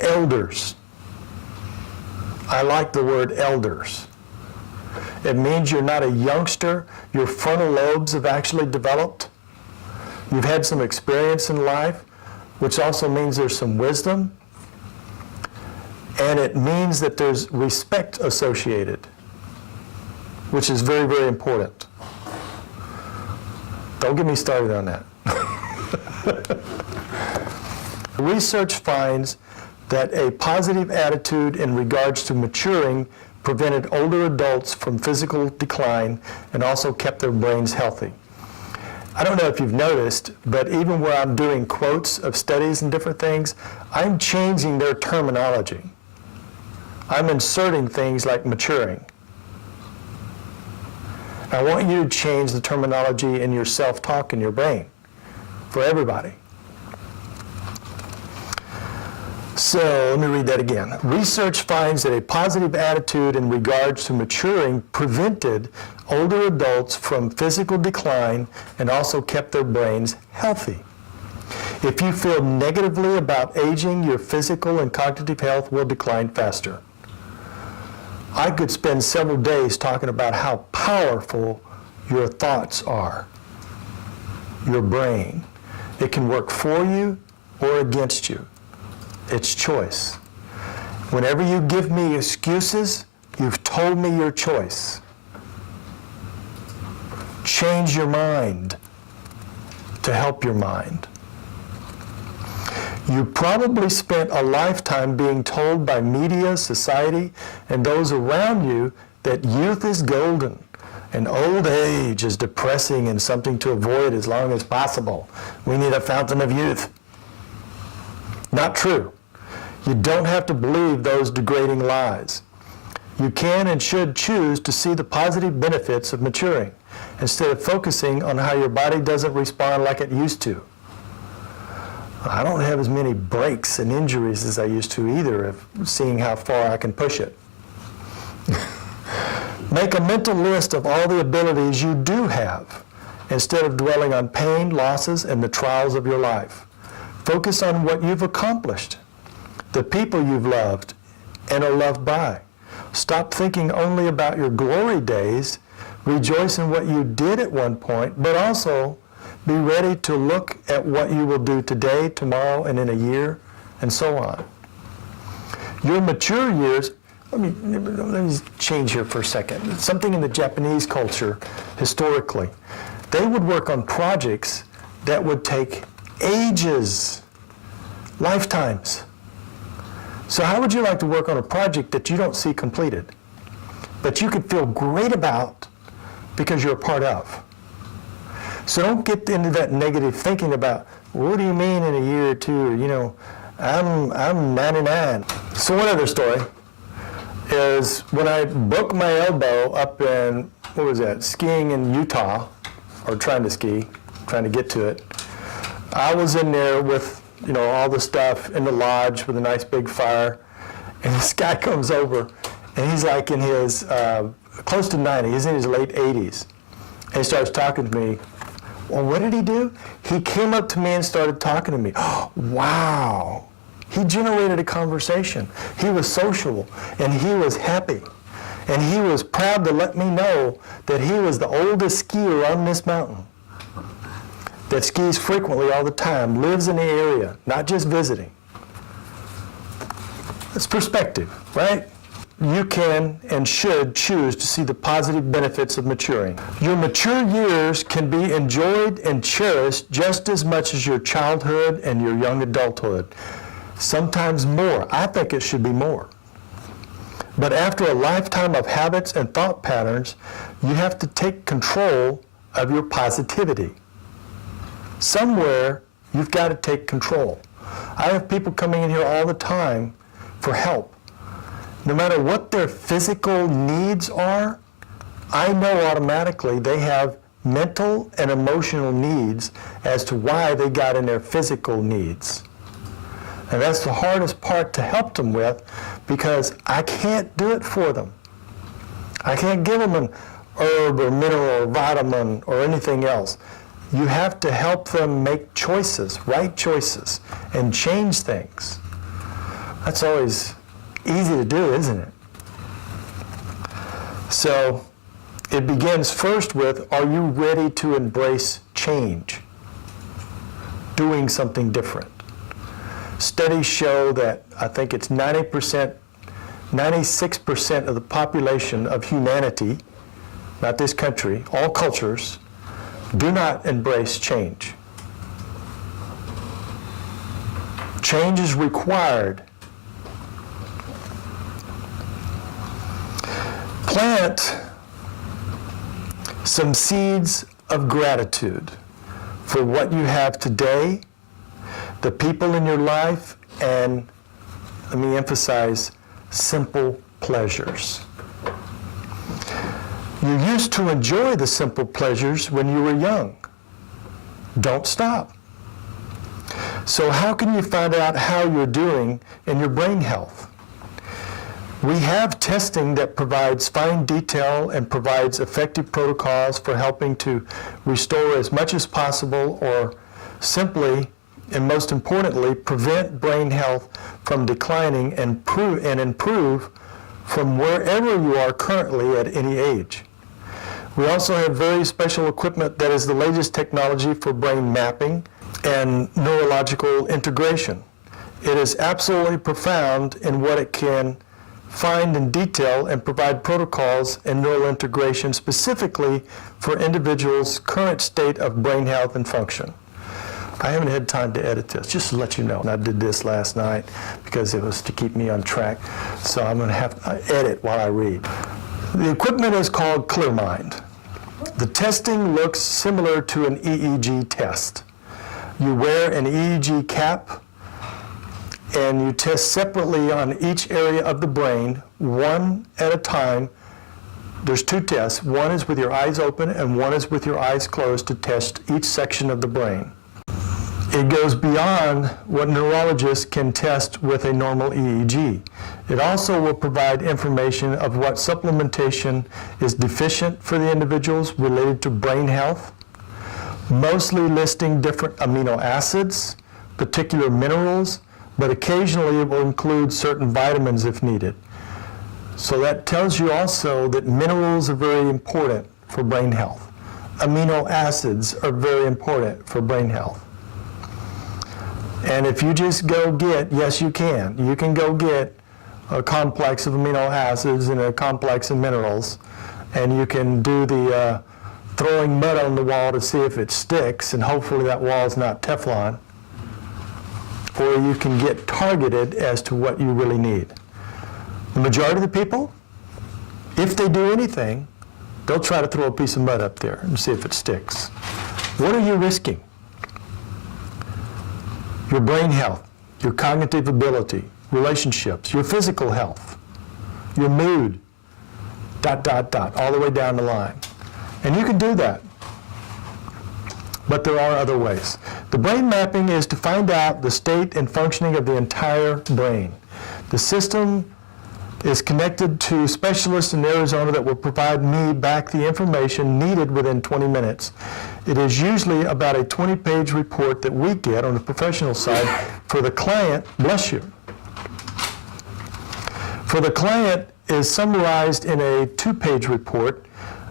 Elders. I like the word elders. It means you're not a youngster. Your frontal lobes have actually developed. You've had some experience in life, which also means there's some wisdom, and it means that there's respect associated, which is very, very important. Don't get me started on that. Research finds that a positive attitude in regards to maturing prevented older adults from physical decline and also kept their brains healthy. I don't know if you've noticed, but even where I'm doing quotes of studies and different things, I'm changing their terminology. I'm inserting things like maturing. I want you to change the terminology in your self-talk in your brain for everybody. So let me read that again. Research finds that a positive attitude in regards to maturing prevented older adults from physical decline and also kept their brains healthy. If you feel negatively about aging, your physical and cognitive health will decline faster. I could spend several days talking about how powerful your thoughts are, your brain. It can work for you or against you. It's choice. Whenever you give me excuses, you've told me your choice. Change your mind to help your mind. You probably spent a lifetime being told by media, society, and those around you that youth is golden and old age is depressing and something to avoid as long as possible. We need a fountain of youth. Not true. You don't have to believe those degrading lies. You can and should choose to see the positive benefits of maturing instead of focusing on how your body doesn't respond like it used to. I don't have as many breaks and injuries as I used to either, of seeing how far I can push it. Make a mental list of all the abilities you do have instead of dwelling on pain, losses, and the trials of your life. Focus on what you've accomplished, the people you've loved and are loved by. Stop thinking only about your glory days. Rejoice in what you did at one point, but also be ready to look at what you will do today, tomorrow, and in a year, and so on. Your mature years, let me change here for a second. Something in the Japanese culture, historically, they would work on projects that would take ages, lifetimes. So how would you like to work on a project that you don't see completed, but you could feel great about because you're a part of? So don't get into that negative thinking about, what do you mean in a year or two? You know, I'm 99. So one other story is when I broke my elbow up in, what was that, skiing in Utah, or trying to ski, trying to get to it. I was in there with, you know, all the stuff in the lodge with a nice big fire, and this guy comes over, and he's like in his, close to 90, he's in his late 80s, and he starts talking to me. Well, what did he do? He came up to me and started talking to me. Oh, wow. He generated a conversation. He was sociable, and he was happy. And he was proud to let me know that he was the oldest skier on this mountain, that skis frequently all the time, lives in the area, not just visiting. It's perspective, right? You can and should choose to see the positive benefits of maturing. Your mature years can be enjoyed and cherished just as much as your childhood and your young adulthood. Sometimes more. I think it should be more. But after a lifetime of habits and thought patterns, you have to take control of your positivity. Somewhere, you've got to take control. I have people coming in here all the time for help. No matter what their physical needs are, I know automatically they have mental and emotional needs as to why they got in their physical needs. And that's the hardest part to help them with, because I can't do it for them. I can't give them an herb or mineral or vitamin or anything else. You have to help them make choices, right choices, and change things. That's always easy to do, isn't it? So it begins first with, are you ready to embrace change? doing something different. Studies show that I think it's 96% of the population of humanity, not this country, all cultures, do not embrace change. Change is required. Plant some seeds of gratitude for what you have today, the people in your life, and let me emphasize, simple pleasures. You used to enjoy the simple pleasures when you were young. Don't stop. So how can you find out how you're doing in your brain health? We have testing that provides fine detail and provides effective protocols for helping to restore as much as possible, or simply, and most importantly, prevent brain health from declining and improve from wherever you are currently at any age. We also have very special equipment that is the latest technology for brain mapping and neurological integration. It is absolutely profound in what it can find in detail and provide protocols and neural integration specifically for individuals' current state of brain health and function. I haven't had time to edit this, just to let you know. I did this last night because it was to keep me on track, so I'm going to have to edit while I read. The equipment is called ClearMind. The testing looks similar to an EEG test. You wear an EEG cap and you test separately on each area of the brain, one at a time. There's two tests. One is with your eyes open and one is with your eyes closed to test each section of the brain. It goes beyond what neurologists can test with a normal EEG. It also will provide information of what supplementation is deficient for the individuals related to brain health, mostly listing different amino acids, particular minerals, but occasionally it will include certain vitamins if needed. So that tells you also that minerals are very important for brain health. Amino acids are very important for brain health. And if you just go get, yes you can go get a complex of amino acids and a complex of minerals, and you can do the throwing mud on the wall to see if it sticks, and hopefully that wall is not Teflon. Or you can get targeted as to what you really need. The majority of the people, if they do anything, they'll try to throw a piece of mud up there and see if it sticks. What are you risking? Your brain health, your cognitive ability, relationships, your physical health, your mood, ... all the way down the line. And you can do that. But there are other ways. The brain mapping is to find out the state and functioning of the entire brain. The system is connected to specialists in Arizona that will provide me back the information needed within 20 minutes. It is usually about a 20-page report that we get on the professional side for the client. Bless you. For the client is summarized in a 2-page report.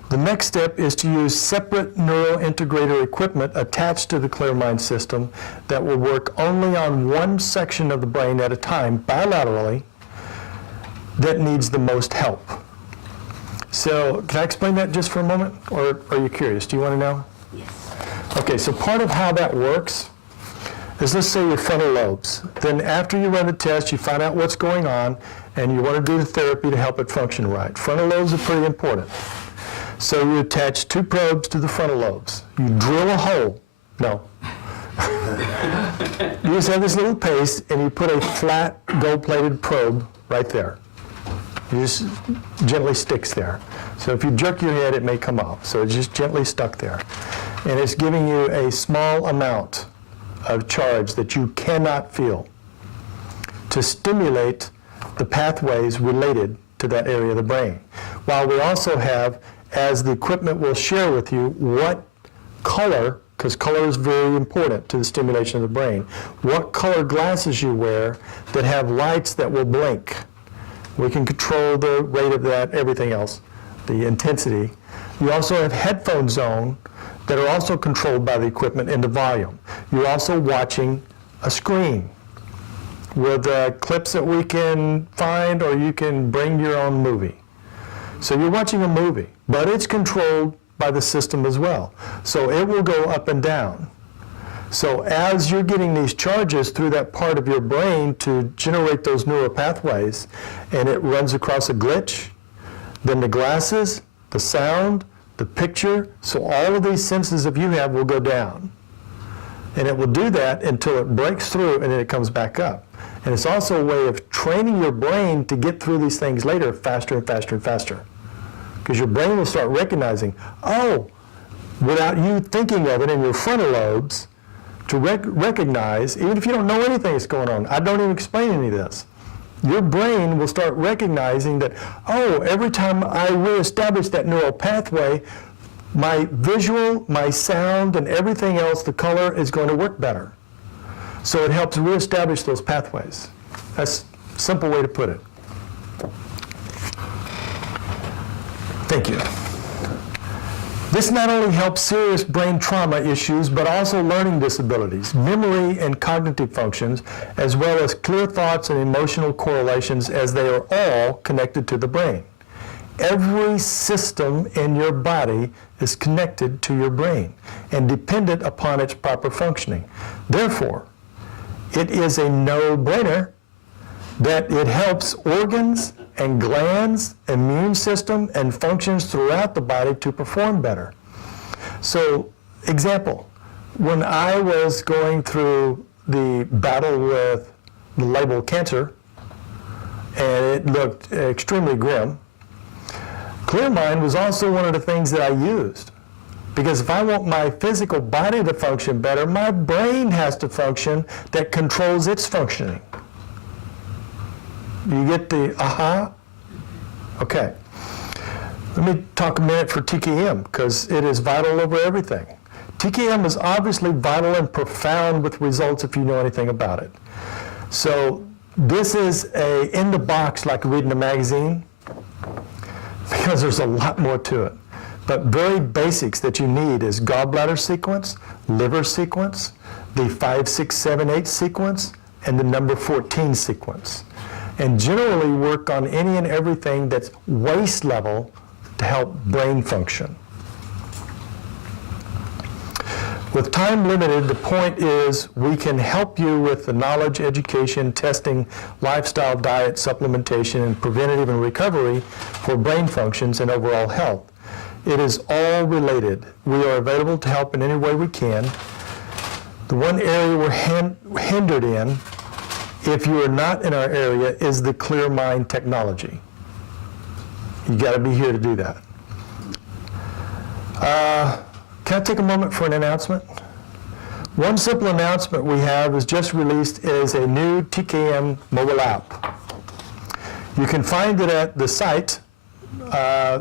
The next step is to use separate neurointegrator equipment attached to the ClearMind system that will work only on one section of the brain at a time, bilaterally, that needs the most help. So, can I explain that just for a moment, or are you curious? Do you want to know? Yes. Okay, so part of how that works is, let's say your frontal lobes. Then after you run the test, you find out what's going on, and you want to do the therapy to help it function right. Frontal lobes are pretty important. So you attach 2 probes to the frontal lobes. You drill a hole. No. You just have this little paste, and you put a flat gold-plated probe right there. It just gently sticks there. So if you jerk your head, it may come off. So it's just gently stuck there. And it's giving you a small amount of charge that you cannot feel to stimulate the pathways related to that area of the brain. While we also have, as the equipment will share with you, what color, because color is very important to the stimulation of the brain, what color glasses you wear that have lights that will blink. We can control the rate of that, everything else, the intensity. You also have headphone zone that are also controlled by the equipment and the volume. You're also watching a screen with clips that we can find, or you can bring your own movie. So you're watching a movie, but it's controlled by the system as well. So it will go up and down. So as you're getting these charges through that part of your brain to generate those neural pathways, and it runs across a glitch, then the glasses, the sound, the picture, so all of these senses that you have will go down. And it will do that until it breaks through and then it comes back up. And it's also a way of training your brain to get through these things later faster and faster and faster. Because your brain will start recognizing, oh, without you thinking of it in your frontal lobes, to recognize, even if you don't know anything that's going on, I don't even explain any of this, your brain will start recognizing that, oh, every time I reestablish that neural pathway, my visual, my sound, and everything else, the color, is going to work better. So it helps reestablish those pathways. That's a simple way to put it. Thank you. This not only helps serious brain trauma issues, but also learning disabilities, memory and cognitive functions, as well as clear thoughts and emotional correlations, as they are all connected to the brain. Every system in your body is connected to your brain and dependent upon its proper functioning. Therefore, it is a no-brainer that it helps organs and glands, immune system, and functions throughout the body to perform better. So, example, when I was going through the battle with the label cancer, and it looked extremely grim, Clear Mind was also one of the things that I used. Because if I want my physical body to function better, my brain has to function that controls its functioning. You get the aha? Okay. Let me talk a minute for TKM, because it is vital over everything. TKM is obviously vital and profound with results if you know anything about it. So this is in the box like reading a magazine, because there's a lot more to it. But very basics that you need is gallbladder sequence, liver sequence, the 5, 6, 7, 8 sequence, and the number 14 sequence. And generally work on any and everything that's waist level to help brain function. With time limited, the point is we can help you with the knowledge, education, testing, lifestyle, diet, supplementation, and preventative and recovery for brain functions and overall health. It is all related. We are available to help in any way we can. The one area we're hindered in, if you are not in our area, is the Clear Mind technology. You got to be here to do that. Can I take a moment for an announcement? One simple announcement we have is just released is a new TKM mobile app. You can find it at the site.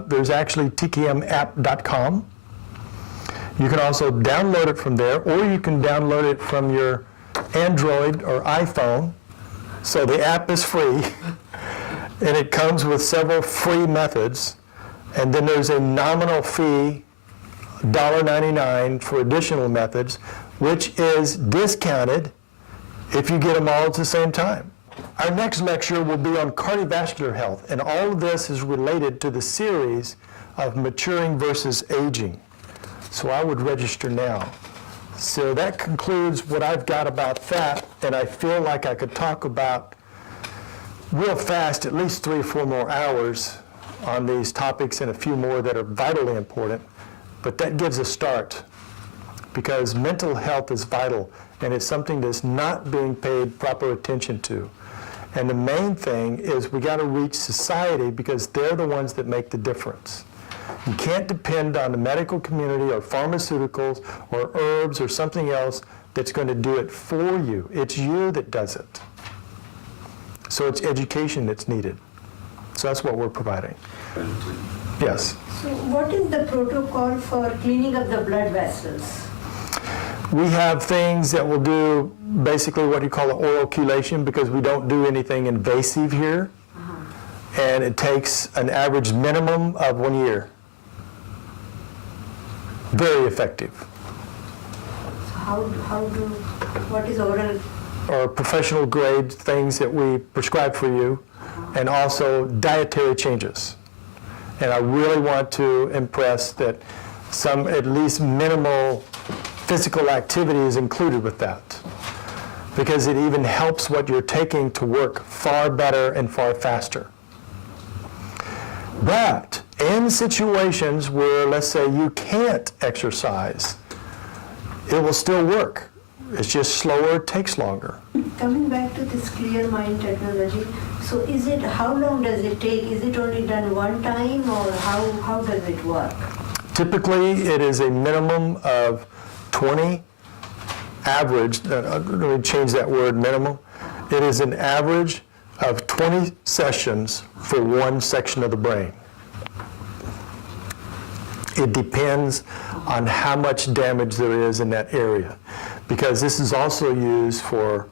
There's actually tkmapp.com. You can also download it from there, or you can download it from your Android or iPhone. So the app is free, and it comes with several free methods. And then there's a nominal fee, $1.99 for additional methods, which is discounted if you get them all at the same time. Our next lecture will be on cardiovascular health, and all of this is related to the series of maturing versus aging. So I would register now. So that concludes what I've got about that, and I feel like I could talk about real fast at least 3 or 4 more hours on these topics and a few more that are vitally important, but that gives a start because mental health is vital and it's something that's not being paid proper attention to. And the main thing is we got to reach society because they're the ones that make the difference. You can't depend on the medical community or pharmaceuticals or herbs or something else that's going to do it for you. It's you that does it. So it's education that's needed. So that's what we're providing. Yes? So what is the protocol for cleaning up the blood vessels? We have things that will do basically what you call an oral chelation because we don't do anything invasive here. And it takes an average minimum of 1 year. Very effective. So what is oral? Or professional grade things that we prescribe for you, and also dietary changes. And I really want to impress that some at least minimal physical activity is included with that, because it even helps what you're taking to work far better and far faster. But in situations where, let's say, you can't exercise, it will still work. It's just slower, it takes longer. Coming back to this clear mind technology, so how long does it take? Is it only done one time, or how does it work? Typically, it is a minimum of 20 average, let me change that word minimum. It is an average of 20 sessions for one section of the brain. It depends on how much damage there is in that area, because this is also used for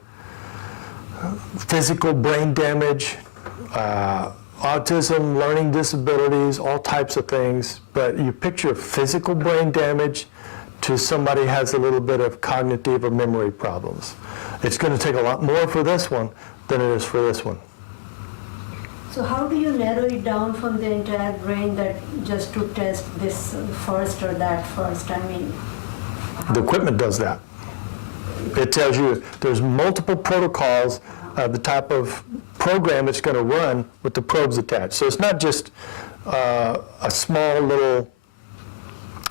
physical brain damage, autism, learning disabilities, all types of things. But you picture physical brain damage to somebody who has a little bit of cognitive or memory problems. It's going to take a lot more for this one than it is for this one. So how do you narrow it down from the entire brain that just to test this first or that first? I mean, The equipment does that. It tells you there's multiple protocols of the type of program it's going to run with the probes attached. So it's not just a small little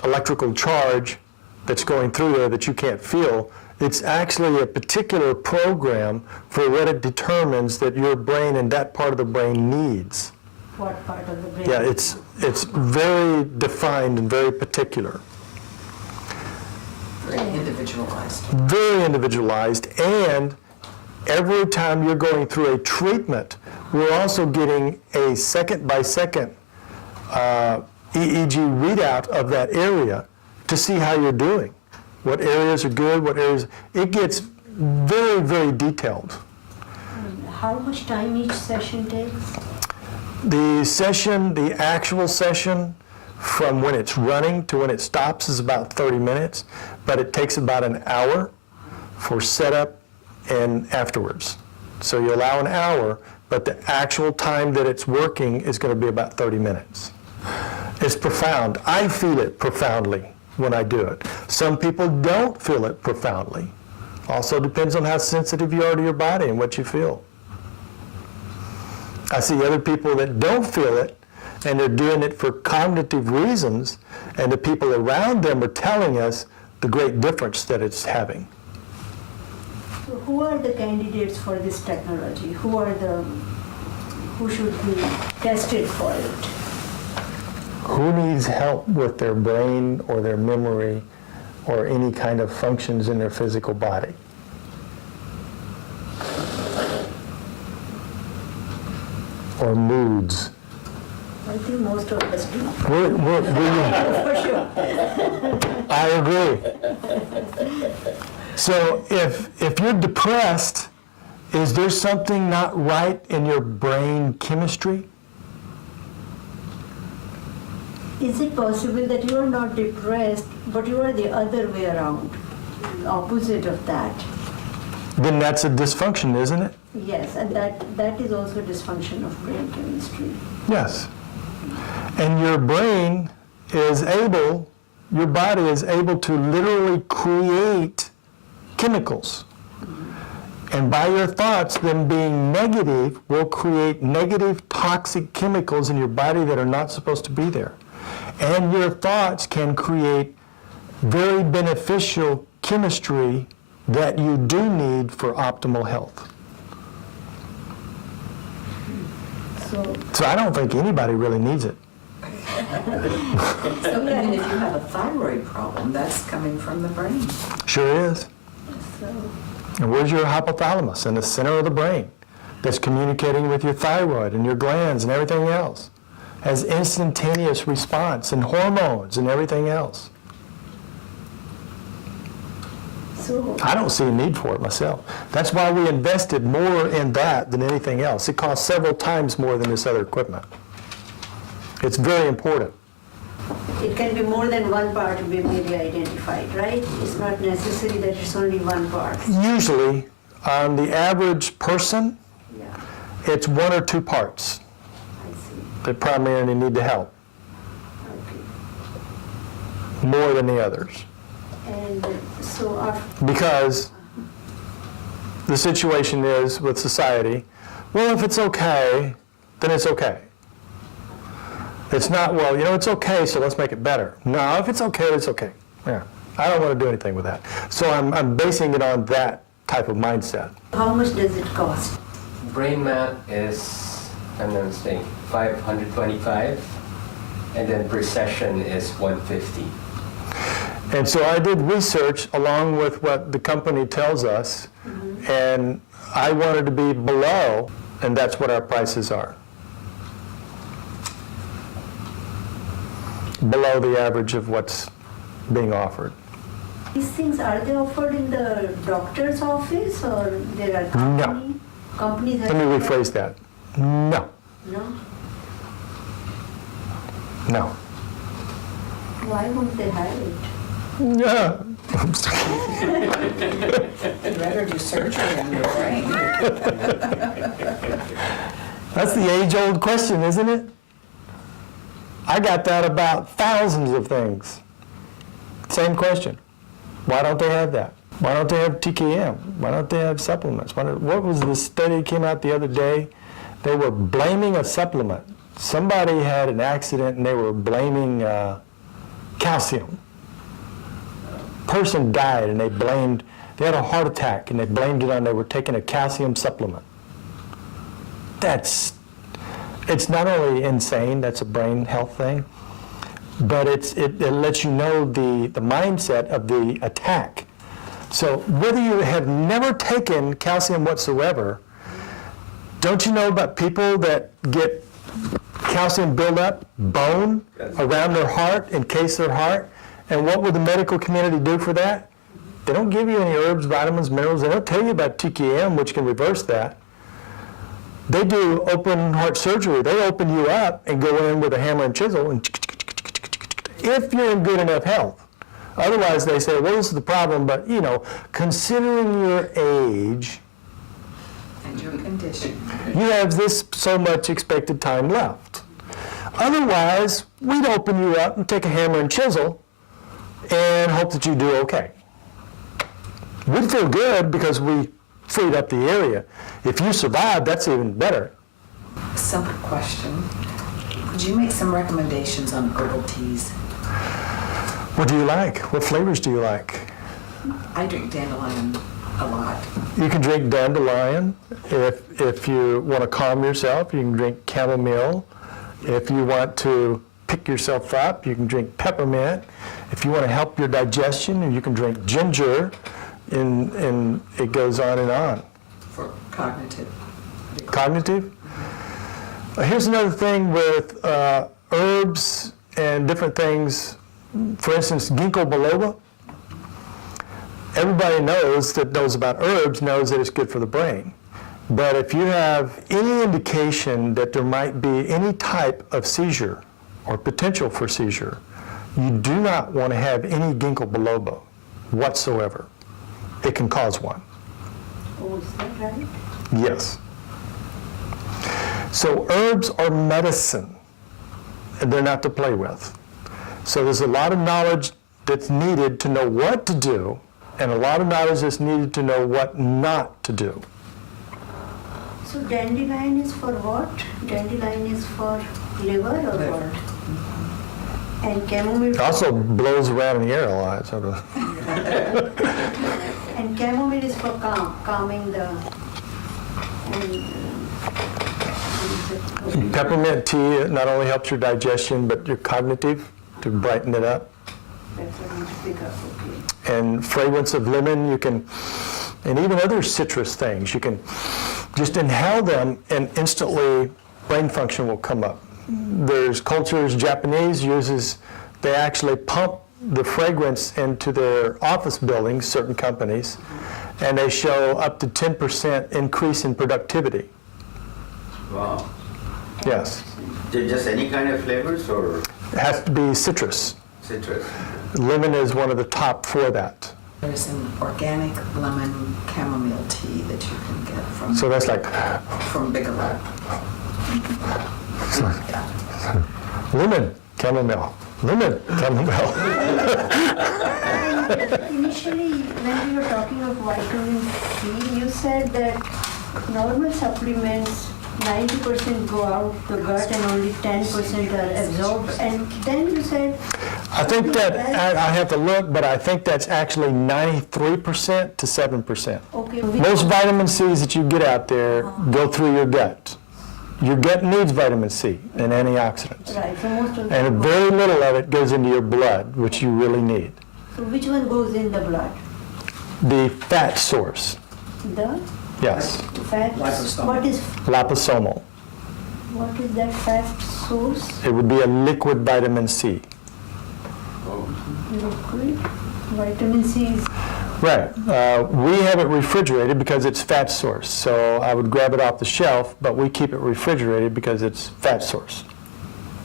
electrical charge that's going through there that you can't feel. It's actually a particular program for what it determines that your brain and that part of the brain needs. what part of the brain? Yeah, it's very defined and very particular. Very individualized. Very individualized, and every time you're going through a treatment, we're also getting a second-by-second EEG readout of that area to see how you're doing. What areas are good, what areas... It gets very, very detailed. How much time each session takes? The actual session, from when it's running to when it stops is about 30 minutes, but it takes about an hour for setup and afterwards. So you allow an hour, but the actual time that it's working is going to be about 30 minutes. It's profound. I feel it profoundly when I do it. Some people don't feel it profoundly. Also depends on how sensitive you are to your body and what you feel. I see other people that don't feel it, and they're doing it for cognitive reasons, and the people around them are telling us the great difference that it's having. So who are the candidates for this technology? Who should be tested for it? Who needs help with their brain or their memory or any kind of functions in their physical body? Or moods? I think most of us do. For sure. I agree. So if you're depressed, is there something not right in your brain chemistry? Is it possible that you are not depressed, but you are the other way around, opposite of that? Then that's a dysfunction, isn't it? Yes, and that is also dysfunction of brain chemistry. Yes. And your brain is able, your body is able to literally create chemicals. And by your thoughts, them being negative, will create negative toxic chemicals in your body that are not supposed to be there. And your thoughts can create very beneficial chemistry that you do need for optimal health. So I don't think anybody really needs it. So even if you have a thyroid problem, that's coming from the brain. Sure is. So, And where's your hypothalamus? In the center of the brain, that's communicating with your thyroid and your glands and everything else. Has instantaneous response and hormones and everything else. so I don't see a need for it myself. That's why we invested more in that than anything else. It costs several times more than this other equipment. It's very important. It can be more than one part to be maybe identified, right? It's not necessary that it's only one part. Usually, on the average person, Yeah, it's one or two parts I see. that primarily need the help, Okay. more than the others. And so after, Because the situation is with society, well, if it's okay, then it's okay. It's not, well, you know, it's okay, so let's make it better. No, if it's okay, it's okay. Yeah, I don't want to do anything with that. So I'm basing it on that type of mindset. how much does it cost? Brain mat is, I'm not mistaken, 525, and then per session is 150. And so I did research along with what the company tells us, and I wanted to be below, and that's what our prices are. Below the average of what's being offered. These things, are they offered in the doctor's office or there are companies? Let me rephrase that. No, No? no. Why won't they have it? Yeah. I'd rather do surgery on your brain. That's the age-old question, isn't it? I got that about thousands of things. Same question. Why don't they have that? Why don't they have TKM? Why don't they have supplements? What was the study that came out the other day? They were blaming a supplement. Somebody had an accident and they were blaming calcium. Person died and they had a heart attack and they blamed it on they were taking a calcium supplement. It's not only insane, that's a brain health thing, but it lets you know the mindset of the attack. So whether you have never taken calcium whatsoever, don't you know about people that get calcium buildup, bone around their heart, encase their heart? And what will the medical community do for that? They don't give you any herbs, vitamins, minerals. They don't tell you about TKM, which can reverse that. They do open heart surgery. They open you up and go in with a hammer and chisel, and if you're in good enough health. Otherwise, they say, well, this is the problem, but, you know, considering your age, And your condition. you have this so much expected time left. Otherwise, we'd open you up and take a hammer and chisel and hope that you do okay. We'd feel good because we freed up the area. If you survive, that's even better. Simple question. Could you make some recommendations on herbal teas? What do you like? What flavors do you like? I drink dandelion a lot. You can drink dandelion. If you want to calm yourself, you can drink chamomile. If you want to pick yourself up, you can drink peppermint. If you want to help your digestion, you can drink ginger, and it goes on and on. For cognitive. Cognitive? Here's another thing with herbs and different things. For instance, ginkgo biloba. Everybody knows about herbs knows that it's good for the brain. But if you have any indication that there might be any type of seizure or potential for seizure, you do not want to have any ginkgo biloba whatsoever. It can cause one. Oh, is that right? Yes. So herbs are medicine, and they're not to play with. So there's a lot of knowledge that's needed to know what to do, and a lot of knowledge that's needed to know what not to do. So dandelion is for what? Dandelion is for liver or what? And chamomile. It also blows around in the air a lot. So And chamomile is for calming the. And, peppermint tea not only helps your digestion, but your cognitive, to brighten it up. that's what I want to pick up. Okay. And fragrance of lemon, you can, and even other citrus things, you can just inhale them and instantly brain function will come up. There's cultures, Japanese uses, they actually pump the fragrance into their office buildings, certain companies, and they show up to 10% increase in productivity. Wow. Yes. Just any kind of flavors or? It has to be citrus. Citrus. Lemon is one of the top for that. There's an organic lemon chamomile tea that you can get from So that's like Bigelow. lemon, chamomile, lemon, chamomile. Initially, when we were talking of vitamin C, you said that normal supplements, 90% go out the gut and only 10% are absorbed. And then you said... I think that, I have to look, but I think that's actually 93% to 7%. Okay. Most vitamin C's that you get out there go through your gut. Your gut needs vitamin C and antioxidants. Right, so most of And very little of it goes into your blood, which you really need. So which one goes in the blood? The fat source, The yes, fat? Liposomal. liposomal. What is that fat source? It would be a liquid vitamin C. Liquid. Vitamin C is... Right. We have it refrigerated because it's fat source. So I would grab it off the shelf, but we keep it refrigerated because it's fat source.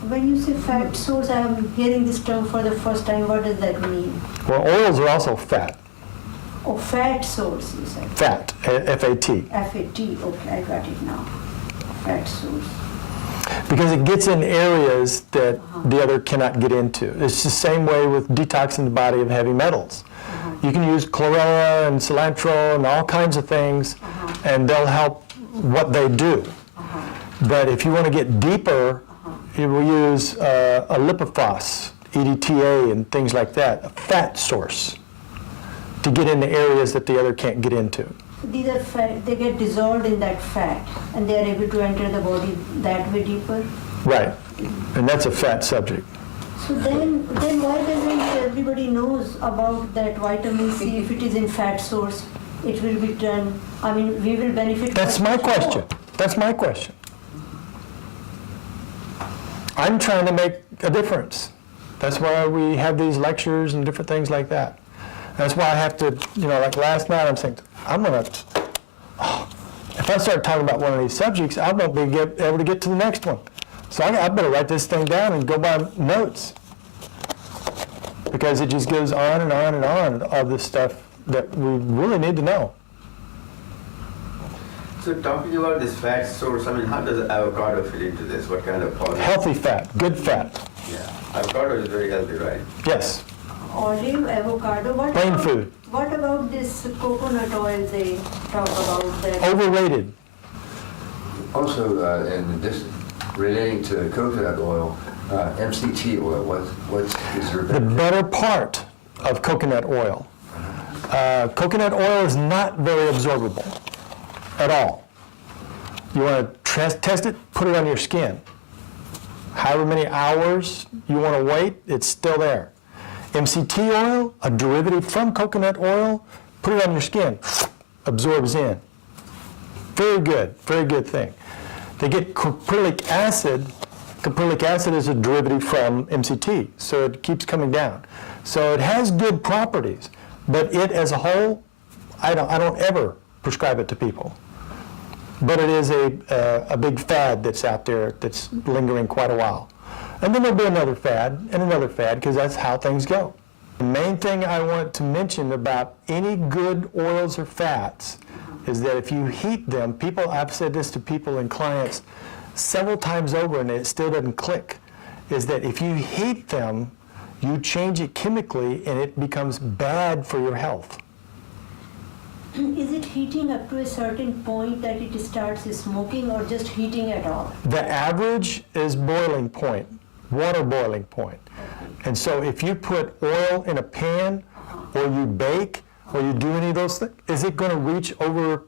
When you say fat source, I am hearing this term for the first time. What does that mean? Well, oils are also fat. Oh, fat source, you said. Fat, F-A-T. FAT, okay, I got it now. Fat source. Because it gets in areas that the other cannot get into. It's the same way with detoxing the body of heavy metals. You can use chlorella and cilantro and all kinds of things, and they'll help what they do. But if you want to get deeper, you will use a lipofos, EDTA, and things like that, a fat source, to get into areas that the other can't get into. These are fat, they get dissolved in that fat, and they are able to enter the body that way deeper. Right, and that's a fat subject. So then why doesn't everybody knows about that vitamin C? If it is in fat source, it will be done. I mean, we will benefit. That's my question. That's my question. I'm trying to make a difference. That's why we have these lectures and different things like that. That's why I have to, like last night, I'm saying, if I start talking about one of these subjects, I won't be able to get to the next one. So I better write this thing down and go by notes. Because it just goes on and on and on of this stuff that we really need to know. So talking about this fat source, I mean, how does avocado fit into this? What kind of positive? Healthy fat, good fat. Yeah, avocado is very healthy, right? Yes. Olive, avocado. Plain food. What about this coconut oil they talk about? That? Overrated. Also, and this relating to coconut oil, MCT oil, what is your The better part of coconut oil. Coconut oil is not very absorbable at all. You want to test it, put it on your skin. However many hours you want to wait, it's still there. MCT oil, a derivative from coconut oil, put it on your skin, absorbs in. Very good thing. They get caprylic acid. Caprylic acid is a derivative from MCT, so it keeps coming down. So it has good properties, but it as a whole, I don't ever prescribe it to people. But it is a big fad that's out there that's lingering quite a while. And then there'll be another fad, because that's how things go. The main thing I want to mention about any good oils or fats is that if you heat them, I've said this to people and clients several times over and it still doesn't click, is that if you heat them, you change it chemically and it becomes bad for your health. Is it heating up to a certain point that it starts smoking, or just heating at all? The average is boiling point, water boiling point. And so if you put oil in a pan, or you bake, or you do any of those things, is it going to reach over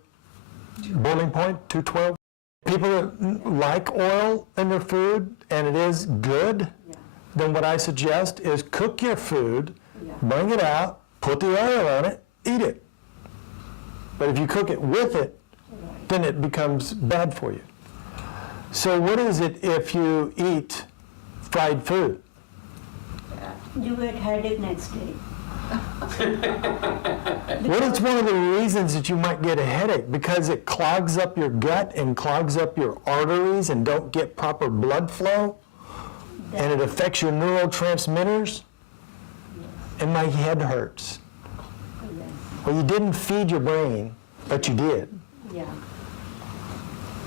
boiling point, 212? People that like oil in their food, and it is good, then what I suggest is cook your food, bring it out, put the oil on it, eat it. But if you cook it with it, then it becomes bad for you. So what is it if you eat fried food? You get headache next day. What is one of the reasons that you might get a headache? Because it clogs up your gut and clogs up your arteries and don't get proper blood flow? and it affects your neurotransmitters, and my head hurts. Yes. Well, you didn't feed your brain, but you did. Yeah.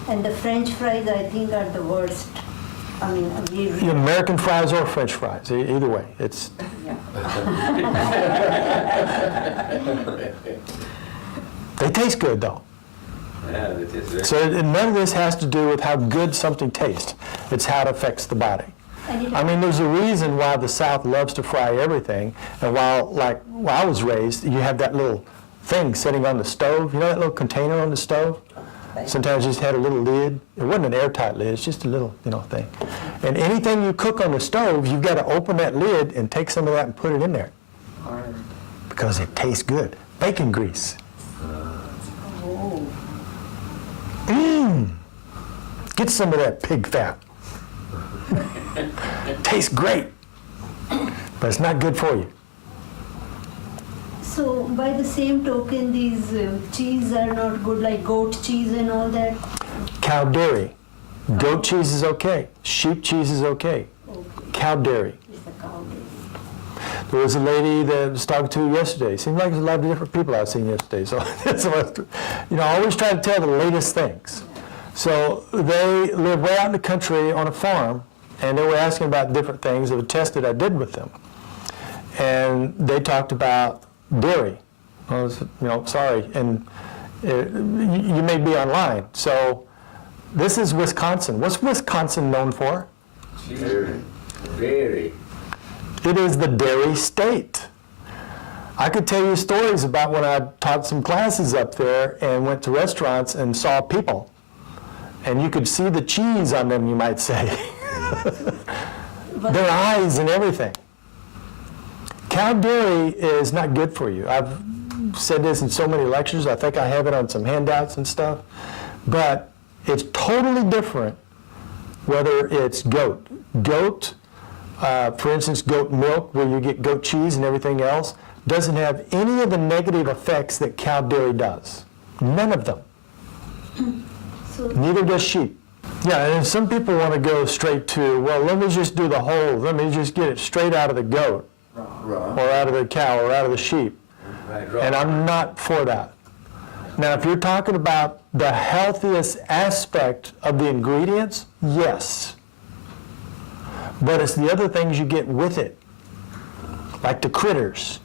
And the French fries, I think, are the worst. I mean, You American fries or French fries, either way. It's they taste good though. Yeah, it is very. So none of this has to do with how good something tastes. It's how it affects the body. I mean, there's a reason why the South loves to fry everything, and while I was raised, you have that little thing sitting on the stove. You know that little container on the stove? Sometimes it just had a little lid. It wasn't an airtight lid. It's just a little, thing. And anything you cook on the stove, you've got to open that lid and take some of that and put it in there because it tastes good. Bacon grease. Oh. Get some of that pig fat. Tastes great, but it's not good for you. So by the same token, these cheese are not good, like goat cheese and all that. Cow dairy. Goat cheese is okay. Sheep cheese is okay. Cow dairy. It's the cow dairy. There was a lady that I was talking to yesterday. Seemed like there's a lot of different people I've seen yesterday. So, I always try to tell the latest things. So they live way out in the country on a farm, and they were asking about different things of a test that I did with them. And they talked about dairy. I was, sorry, and you may be online. So this is Wisconsin. What's Wisconsin known for? Very. It is the dairy state. I could tell you stories about when I taught some classes up there and went to restaurants and saw people. And you could see the cheese on them, you might say. Their eyes and everything. Cow dairy is not good for you. I've said this in so many lectures. I think I have it on some handouts and stuff. But it's totally different whether it's goat. Goat, for instance, goat milk, where you get goat cheese and everything else, doesn't have any of the negative effects that cow dairy does. None of them. Neither does sheep. Yeah, and some people want to go straight to, well, let me just do the whole, let me just get it straight out of the goat, or out of the cow, or out of the sheep. And I'm not for that. Now, if you're talking about the healthiest aspect of the ingredients, yes. But it's the other things you get with it, like the critters.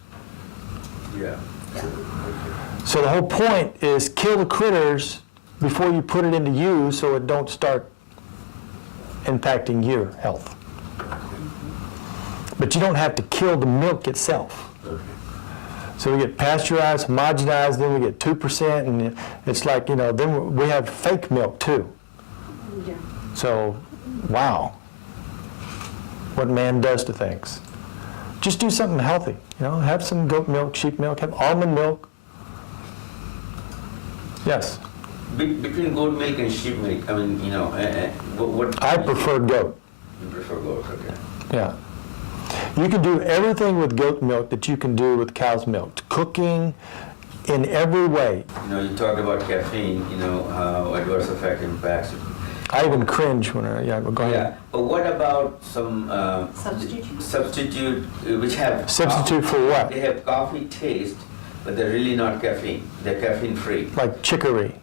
Yeah. So the whole point is kill the critters before you put it into you so it don't start impacting your health. But you don't have to kill the milk itself. So we get pasteurized, homogenized, then we get 2%, and it's like, then we have fake milk too. Yeah. So, wow, what man does to things. Just do something healthy, have some goat milk, sheep milk, have almond milk. Yes? Between goat milk and sheep milk, I mean, what? I prefer goat. You prefer goat, okay. Yeah. You can do everything with goat milk that you can do with cow's milk. Cooking in every way. You talked about caffeine, how adverse effect impacts. I even cringe when go ahead. Yeah, but what about some substitute which have Substitute coffee. for what? They have coffee taste, but they're really not caffeine. They're caffeine free. Like chicory.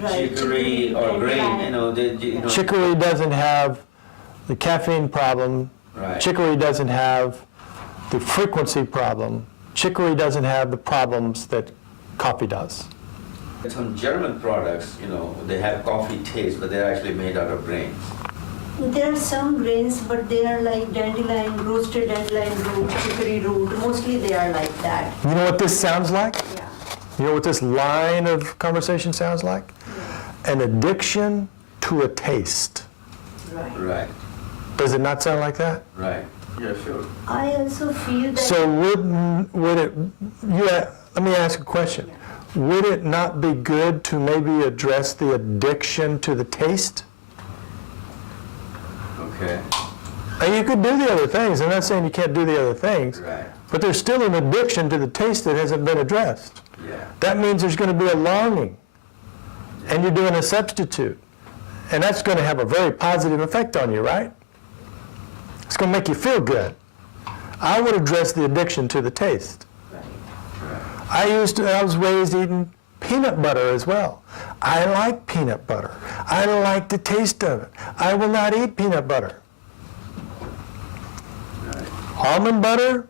Right. Chicory or grain, Chicory doesn't have the caffeine problem. Right. Chicory doesn't have the frequency problem. Chicory doesn't have the problems that coffee does. Some German products, they have coffee taste, but they're actually made out of grains. There are some grains, but they are like dandelion, roasted dandelion root, chicory root. Mostly they are like that. You know what this sounds like? Yeah. You know what this line of conversation sounds like? An addiction to a taste. Right. Right, Does it not sound like that? right. Yeah, sure. I also feel that. So would it, let me ask a question. Would it not be good to maybe address the addiction to the taste? Okay, And you could do the other things. I'm not saying you can't do the other things. right, But there's still an addiction to the taste that hasn't been addressed. yeah. That means there's going to be a longing. And you're doing a substitute. And that's going to have a very positive effect on you, right? It's going to make you feel good. I would address the addiction to the taste. I was raised eating peanut butter as well. I like peanut butter. I like the taste of it. I will not eat peanut butter. Almond butter,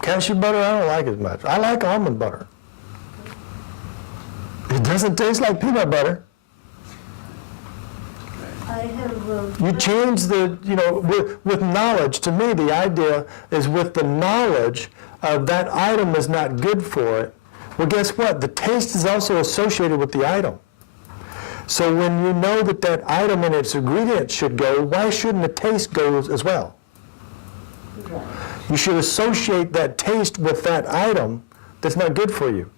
cashew butter, I don't like as much. I like almond butter. It doesn't taste like peanut butter. I have. You change the, with knowledge, to me, the idea is with the knowledge of that item is not good for it. Well, guess what? The taste is also associated with the item. So when you know that that item and its ingredients should go, why shouldn't the taste go as well? Right. You should associate that taste with that item that's not good for you.